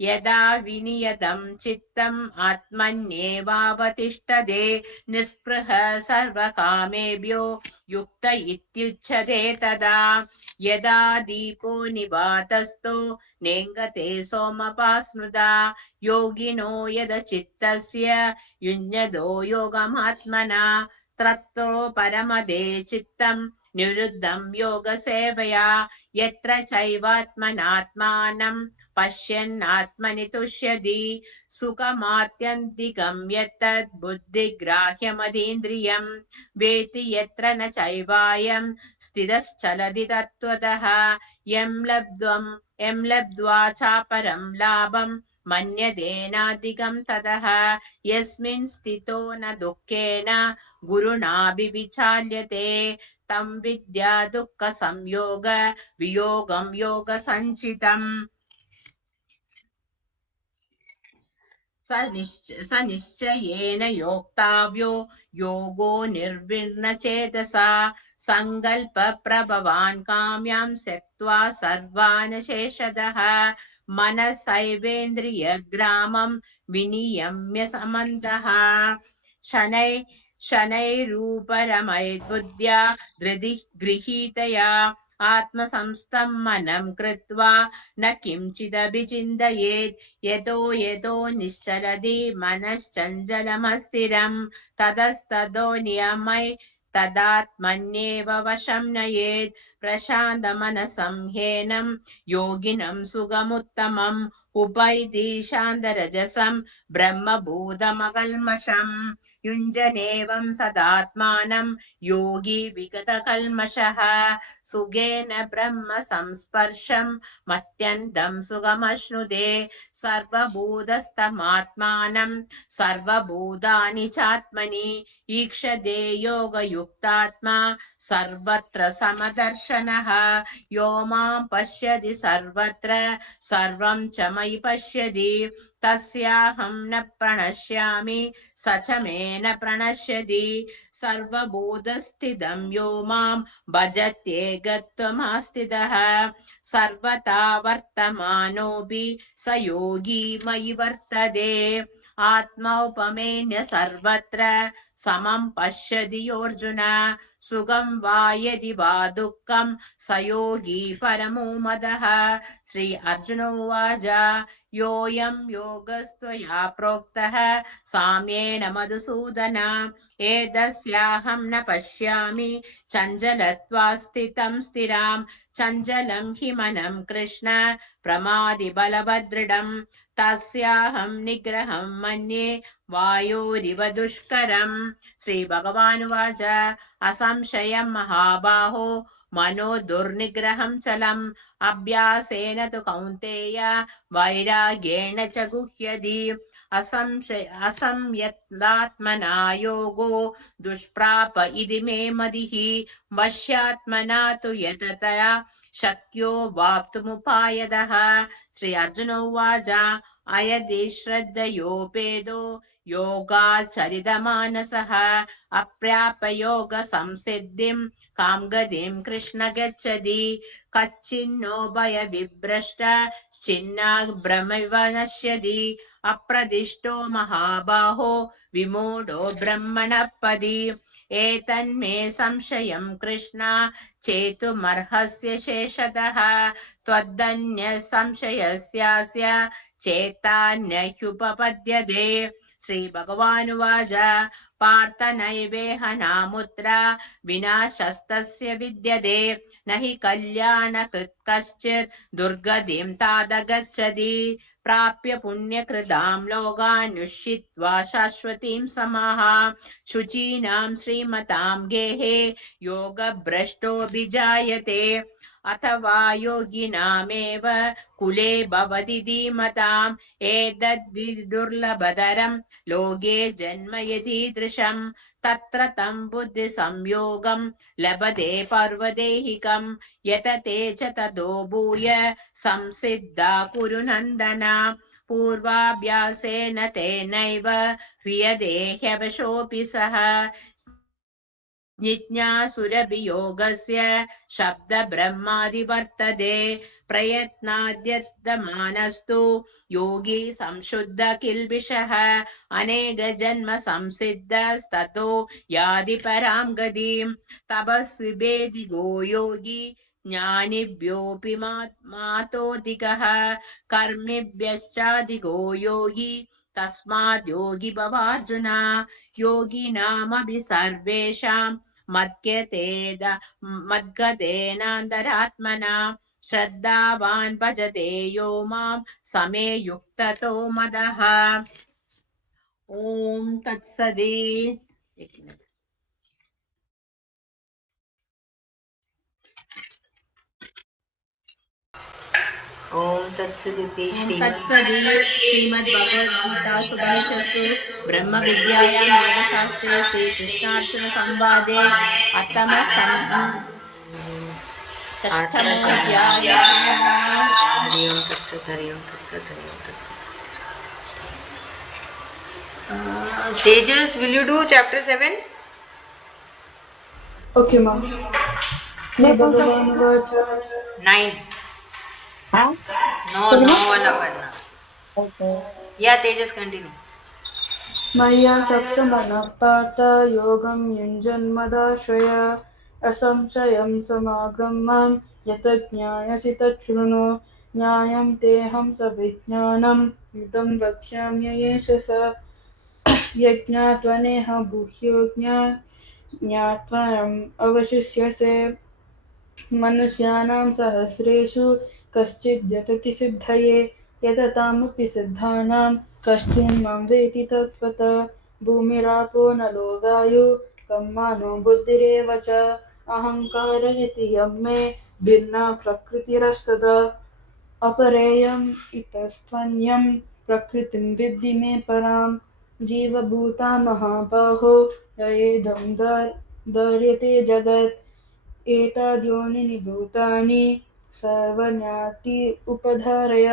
यदा विनियतं चित्तम् आत्मन्येवावतिष्ठते निःस्पृह सर्वकामेभ्यो युक्त इत्युच्यते तदा। यदा दीपो निवातस्थो नेङ्गते सोमपास्मृता योगिनो यद चित्तस्य युञ्जतो योगमात्मना तत्रो परमदे चित्तं निरुद्धं योगसेवया। यत्र चैवात्मनात्मानं पश्यन्नात्मनि तुष्यति सुखमात्यन्तिकं यत्तद् बुद्धिग्राह्यमतीन्द्रियं वेति यत्र न चैवायं स्थितश्चलति तत्त्वतः। यं लब्ध्वा चापरं लाभं मन्यतेनाधिकं ततः। यस्मिन् स्थितो न दुःखेन गुरुणापि विचाल्यते तं विद्या दुःखसंयोग वियोगं योगसञ्चितम्। स निश्चयेन योक्तव्यो योगो निर्विण्णचेतसा संकल्प प्रभवान् काम्यां त्यक्त्वा सर्वान् शेषतः मनसैवेन्द्रियग्रामं विनियम्य समन्तः शनैरूपरमैर्बुद्ध्या धृतिः गृहीतया आत्मसंस्थं मनं कृत्वा न किञ्चिदभिचिन्तयेत् यतो निश्चलति मनश्चञ्चलमस्थिरं ततस्ततो नियमै तदात्मन्येव वशं नयेत् प्रशान्तमनसं ह्येनं योगिनं सुगमुत्तमम् उपैति शान्तरजसं ब्रह्मभूतमकल्मषम् युञ्जनेवं सदात्मानं योगी विगतकल्मषः सुखेन ब्रह्म संस्पर्शं मत्यन्तं सुखमश्नुते सर्वभूतस्थमात्मानं सर्वभूतानि चात्मनि ईक्षते योगयुक्तात्मा सर्वत्र समदर्शनः यो मां पश्यति सर्वत्र सर्वं च मयि पश्यति तस्याहं न प्रणश्यामि स च मे न प्रणश्यति सर्वभूतस्थितं यो मां भजत्येकत्वमास्थितः सर्वथा वर्तमानोऽपि स योगी मयि वर्तते आत्मौपमेन्य सर्वत्र समं पश्यति योऽर्जुन सुखं वा यदि वा दुःखं स योगी परमो मदः श्री अर्जुन उवाच योऽयं योगस्त्वया प्रोक्तः साम्येन मधुसूदन एतस्याहं न पश्यामि चञ्चलत्वास्थितं स्थिरां चञ्चलं हि मनं कृष्ण प्रमादिबलभद्दृढम् तस्याहं निग्रहं मन्ये वायोरिव दुष्करम् श्रीभगवानुवाच असंशयं महाबाहो मनो दुर्निग्रहं चलम् अभ्यासेन तु कौन्तेय वैराग्येण च गुह्यति असंयत्नात्मना योगो दुष्प्राप इति मे मतिः वश्यात्मना तु यततया शक्यो वाप्तुमुपायतः श्री अर्जुन उवाच अयदि श्रद्धयोपेदो योगाचरितमानसः अप्राप्य योगसंसिद्धिं कां गतिं कृष्ण गच्छति कच्चिन्नो भयविभ्रष्टश्चिन्नाभ्रमिव नश्यति अप्रदिष्टो महाबाहो विमूढो ब्रह्मणः पदि एतन्मे संशयं कृष्ण चेतुमर्हस्य शेषतः त्वदन्य संशयस्यास्य चेतान्यह्युपपद्यते श्री भगवानुवाच पार्थ नैवेह नामुत्र विनाशस्तस्य विद्यते न हि कल्याणकृत् कश्चित् दुर्गतिं तादगच्छति प्राप्य पुण्यकृतां लोकानुष्ठित्वा शाश्वतीं समाः शुचीनां श्रीमतां गेहे योगभ्रष्टोऽभिजायते अथवा योगिनामेव कुले भवति धीमताम् एतद्धि दुर्लभतरं लोके जन्म यदीदृशं तत्र तं बुद्धिसंयोगं लभते पर्वदेहिकं यतते च ततो भूय संसिद्धा कुरु नन्दन पूर्वाभ्यासेन तेनैव ह्रियते ह्यवशोऽपि सः जिज्ञासुरभियोगस्य शब्दब्रह्मादिवर्तते प्रयत्नाद्यतमानस्तु योगी संशुद्ध किल्बिषः अनेकजन्म संसिद्धस्ततो याति परां गतिं तपस्विभेदिगो योगी ज्ञानिभ्योऽपि मातोऽधिकः कर्मिभ्यश्चाधिको योगी तस्माद् योगी भवार्जुन योगिनामपि सर्वेषां मद्गतेनान्तरात्मना श्रद्धावान् भजते यो मां समे युक्ततो मदः ॐ तत्सदि ओम तत्सदिति श्रीमद्भगवद्गीतासु ब्रह्मविद्यायां योगशास्त्रे श्रीकृष्णार्जुन संवादे षष्ठमोऽध्यायः। हरि ओम तत्सत् हरि ओम तत्सत् हरि ओम तत्सत्। Tejas, will you do chapter 7? Okay, ma'am. भगवानुवाच 9 हाँ 9 sorry 9 ma'am. वाला पढ़ना Okay. या तेजस कंटिन्यू मय्या सप्तमनः पार्थ योगं युञ्जन्मदाश्रय असंशयं समागमं यत् ज्ञायसि तत् शृणु न्यायं तेऽहं सविज्ञानम् इदं वक्ष्याम्ययेष स यज्ञात्वनेह गुह्यो ज्ञात्वायम् अवशिष्यसे मनुष्याणां सहस्रेषु कश्चिद् यतति सिद्धये यततामपि सिद्धानां कश्चिन् मां वेति तत्त्वतः भूमिरापो नलो वायु कं मानो बुद्धिरेव च अहङ्कार इति यं मे भिन्ना प्रकृतिरस्तदा अपरेयम् इतस्त्वन्यं प्रकृतिं विद्धि मे परां जीवभूता महाबाहो ययेदं दर्यते जगत् एताद्योनिनि भूतानि सर्वज्ञाति उपधारय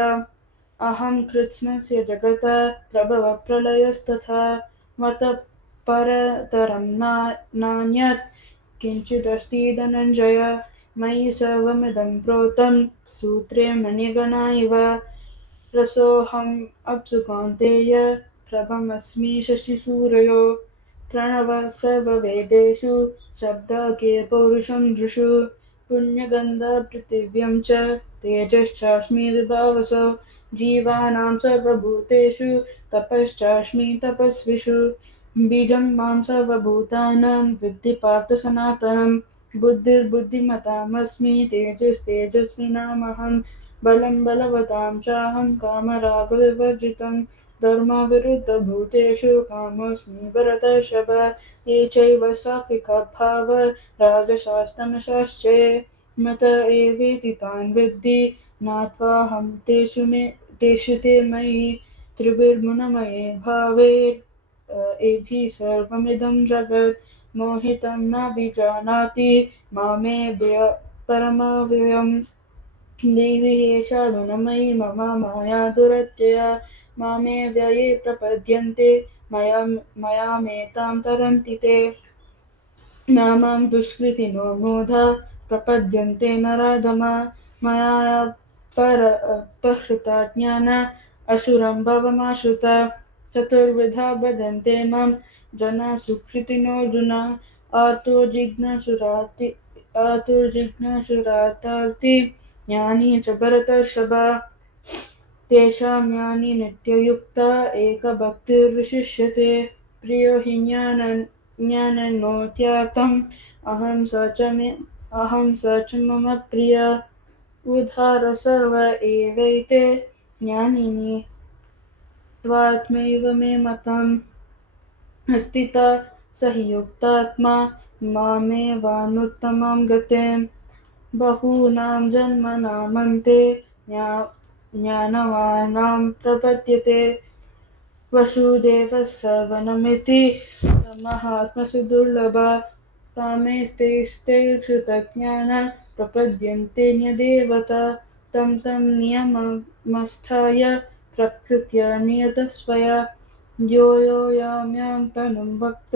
अहं कृत्स्नस्य जगतः प्रभवप्रलयस्तथा मतः परतरं नान्यत् किञ्चिदस्ति धनञ्जय मयि सर्वमिदं प्रोतं सूत्रे मणिगणा इव रसोऽहम् अप्सु कौन्तेय प्रभमस्मि शशिसूर्यो प्रणवः सर्ववेदेषु शब्दके पौरुषं दृषु पुण्यगन्धपृथिव्यं च तेजश्चास्मि विभावसो जीवानां सर्वभूतेषु तपश्चास्मि तपस्विषु बीजं मां सर्वभूतानां विद्धि पार्थ सनातनं बुद्धिर्बुद्धिमतामस्मि तेजस्तेजस्विनामहं बलं बलवतां चाहं कामरागविवर्जितं धर्मविरुद्धभूतेषु कामोऽस्मि भरतर्षभ ये चैव सात्विका भाव राजशास्तमशाश्च मत एवेति तान् विद्धि ज्ञात्वाहं तेषु ते मयि त्रिभिर्गुणमये भावे एभिः सर्वमिदं जगत् मोहितं नाभिजानाति मामेव्य परमव्ययम् देवी एषा गुणमयी मम माया दुरत्यया मामे व्यये प्रपद्यन्ते मयामेतां तरन्ति ते न मां दुष्कृतिनो मूढा प्रपद्यन्ते नराधमा मया परहृता ज्ञान असुरं भवमाश्रिता चतुर्विधा भजन्ते मां जना सुकृतिनोऽर्जुन आर्तो जिज्ञासुरार्तार्ति ज्ञानी च भरतर्षभ तेषां ज्ञानी नित्ययुक्ता एकभक्तिर्विशिष्यते प्रियो हि ज्ञाननोत्यार्थम् अहं स च मम प्रिय उद्धार सर्व एवैते ज्ञानिनि त्वात्मैव मे मतम् स्थितः स हि युक्तात्मा मामेवानुत्तमां गतिम् बहूनां जन्मनामन्ते ज्ञानवानां प्रपद्यते वसुदेवः सर्वनमिति महात्मसु दुर्लभा कामैस्तैस्ते कृतज्ञान प्रपद्यन्ते न्यदेवता तं नियममस्थाय प्रकृत्या नियतस्वया यो यां तनुं भक्त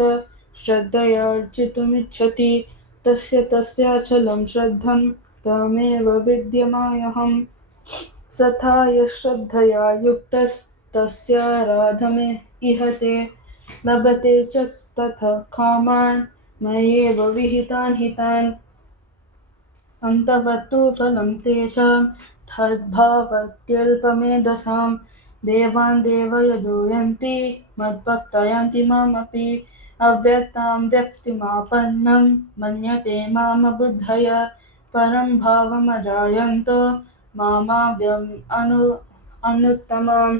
श्रद्धयार्चितुमिच्छति तस्याचलं श्रद्धं तमेव विद्यमायहम् सथा यः श्रद्धया युक्तस्तस्याराधमे इहते लभते च ततः कामान् मय्येव विहितान् हितान् अन्तवत्तु फलं तेषां तद्भावत्यल्पमेधसां देवान् देवयजो यन्ति मद्भक्ता यान्ति मामपि अव्यक्तां व्यक्तिमापन्नं मन्यते मामबुद्धय परं भावमजायन्तो मामाव्यम् अनुत्तमम्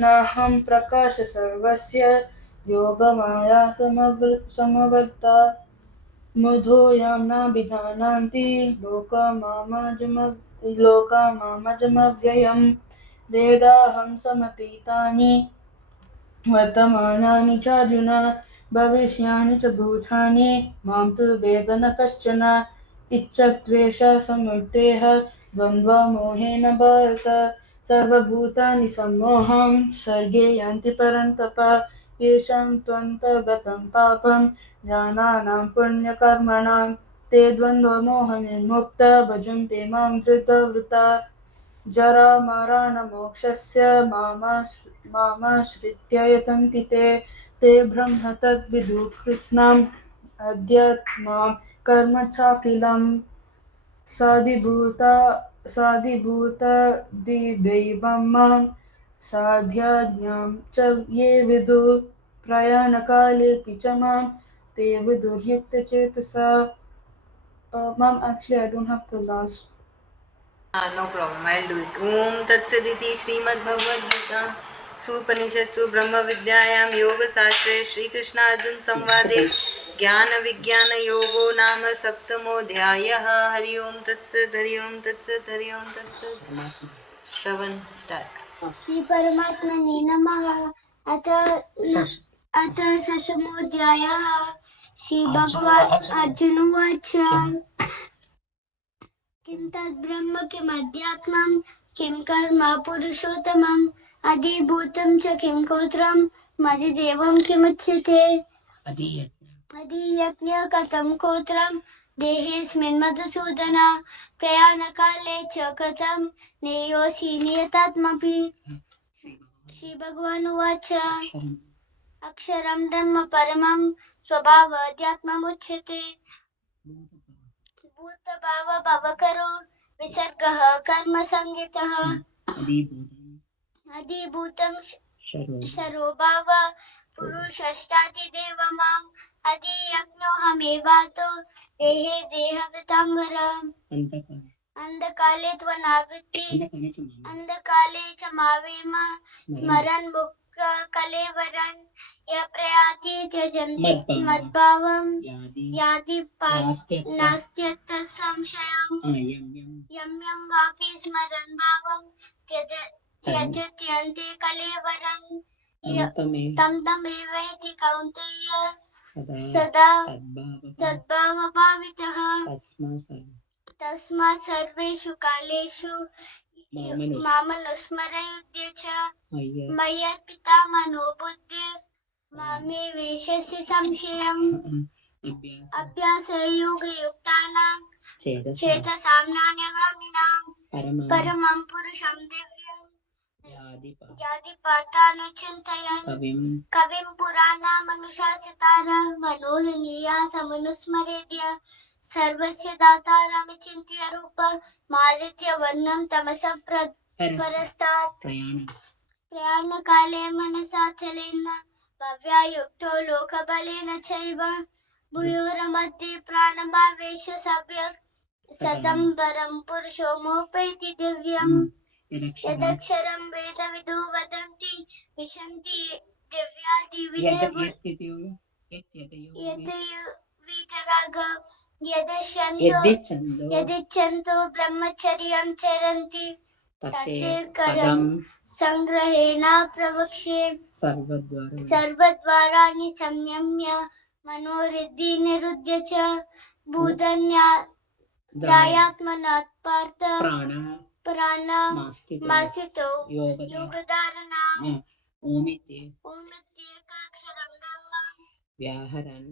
नाहं प्रकाश सर्वस्य योगमाया समवर्ता मुधो यां नाभिजानान्ति लोका मामजमव्ययम् वेदाहं समतीतानि वर्तमानानि चार्जुन भविष्यानि च भूतानि मां तु वेद न कश्चन इच्छत्वेषः समुत्तेह द्वन्द्वमोहेन भारत सर्वभूतानि सम्मोहं सर्गे यान्ति परन्तप येषां त्वन्तर्गतं पापं जनानां पुण्यकर्मणां ते द्वन्द्वमोहनिर्मुक्ता भजन्ते मां धृतव्रता जरामरणमोक्षस्य मामाश्रित्य यतन्ति ते ब्रह्म तद्विदुः कृत्स्नम् अध्यात्मं कर्म चाखिलं साधिभूतादिदैवं मां साध्यज्ञां च ये विदुः प्रयाणकालेऽपि च मां ते विदुर्युक्तचेतसा. Mom, actually, I don't have the last. No problem, I'll do it. Om Tat Saditi Srimad Bhagavad Gita Supaniषत्सु ब्रह्म विद्यायां योग शास्त्रे श्री कृष्ण अर्जुन संवादे ज्ञान विज्ञान योगो नाम सप्तमोऽध्यायः. हरि ओम तत्सत्, हरि ओम तत्सत्, हरि ओम तत्सत्. श्रवण स्टार्ट. श्री परमात्मने नमः. अथ दशमोऽध्यायः. श्री भगवान् अर्जुन उवाच किं तद्ब्रह्म किमध्यात्मं किं कर्म पुरुषोत्तमम् अधिभूतं च किं गोत्रं मदिदेवं किमुच्यते अधियज्ञ कथं गोत्रं देहेऽस्मिन् मधुसूदन प्रयाणकाले च कथं नेयोऽसि नियतात्मपि. श्रीभगवान् उवाच अक्षरं ब्रह्म परमं स्वभावाध्यात्ममुच्यते भूतभाव भवकरो विसर्गः कर्म संज्ञितः अधिभूतं शरो भाव पुरुषष्टादिदेव माम् अधियज्ञोऽहमेवातो देहे देहवृताम्बर अन्धकाले त्वनावृत्ति अन्धकाले च मावेम स्मरन् कलेवरन् य प्रयाति त्यजन्ति मद्भावं याति नास्त्यत्र संशयम् यं वापि स्मरन् भावं त्यजत्यन्ते कलेवरन् तं तमेवैति कौन्तेय सदा तद्भावभावितः. तस्मात् सर्वेषु कालेषु मामनुस्मरयुध्य च मय्यर्पिता मनो बुद्धिर् मामे वेशसि संशयम्. अभ्यासयोगयुक्तानां चेतसां नान्यगामिनां परमं पुरुषं दिव्यं याति पार्थानुचिन्तयन् कविं पुराणामनुशासितार मनोहनीया समनुस्मरेद्य सर्वस्य दातारमिचिन्त्य रूपमादित्यवर्णं तमसः परस्तात् प्रयाणकाले मनसा चलेन भव्यायुक्तो लोकबलेन चैव भूयोरमध्ये प्राणमावेश सम्यक् सतं परं पुरुषो मोपैति दिव्यम्. यदक्षरं वेदविदो वदन्ति विशन्ति दिव्यादिवीतराग यदिच्छन्तो ब्रह्मचर्यं चरन्ति तत्ते करं संग्रहेण प्रवक्ष्ये. सर्वद्वाराणि संयम्य मनोरिद्धि निरुध्य च भूतन्यात्मनात् पार्थ प्राणमासितो योगधारणा ओमित्येकाक्षरं ब्रह्म व्याहरन्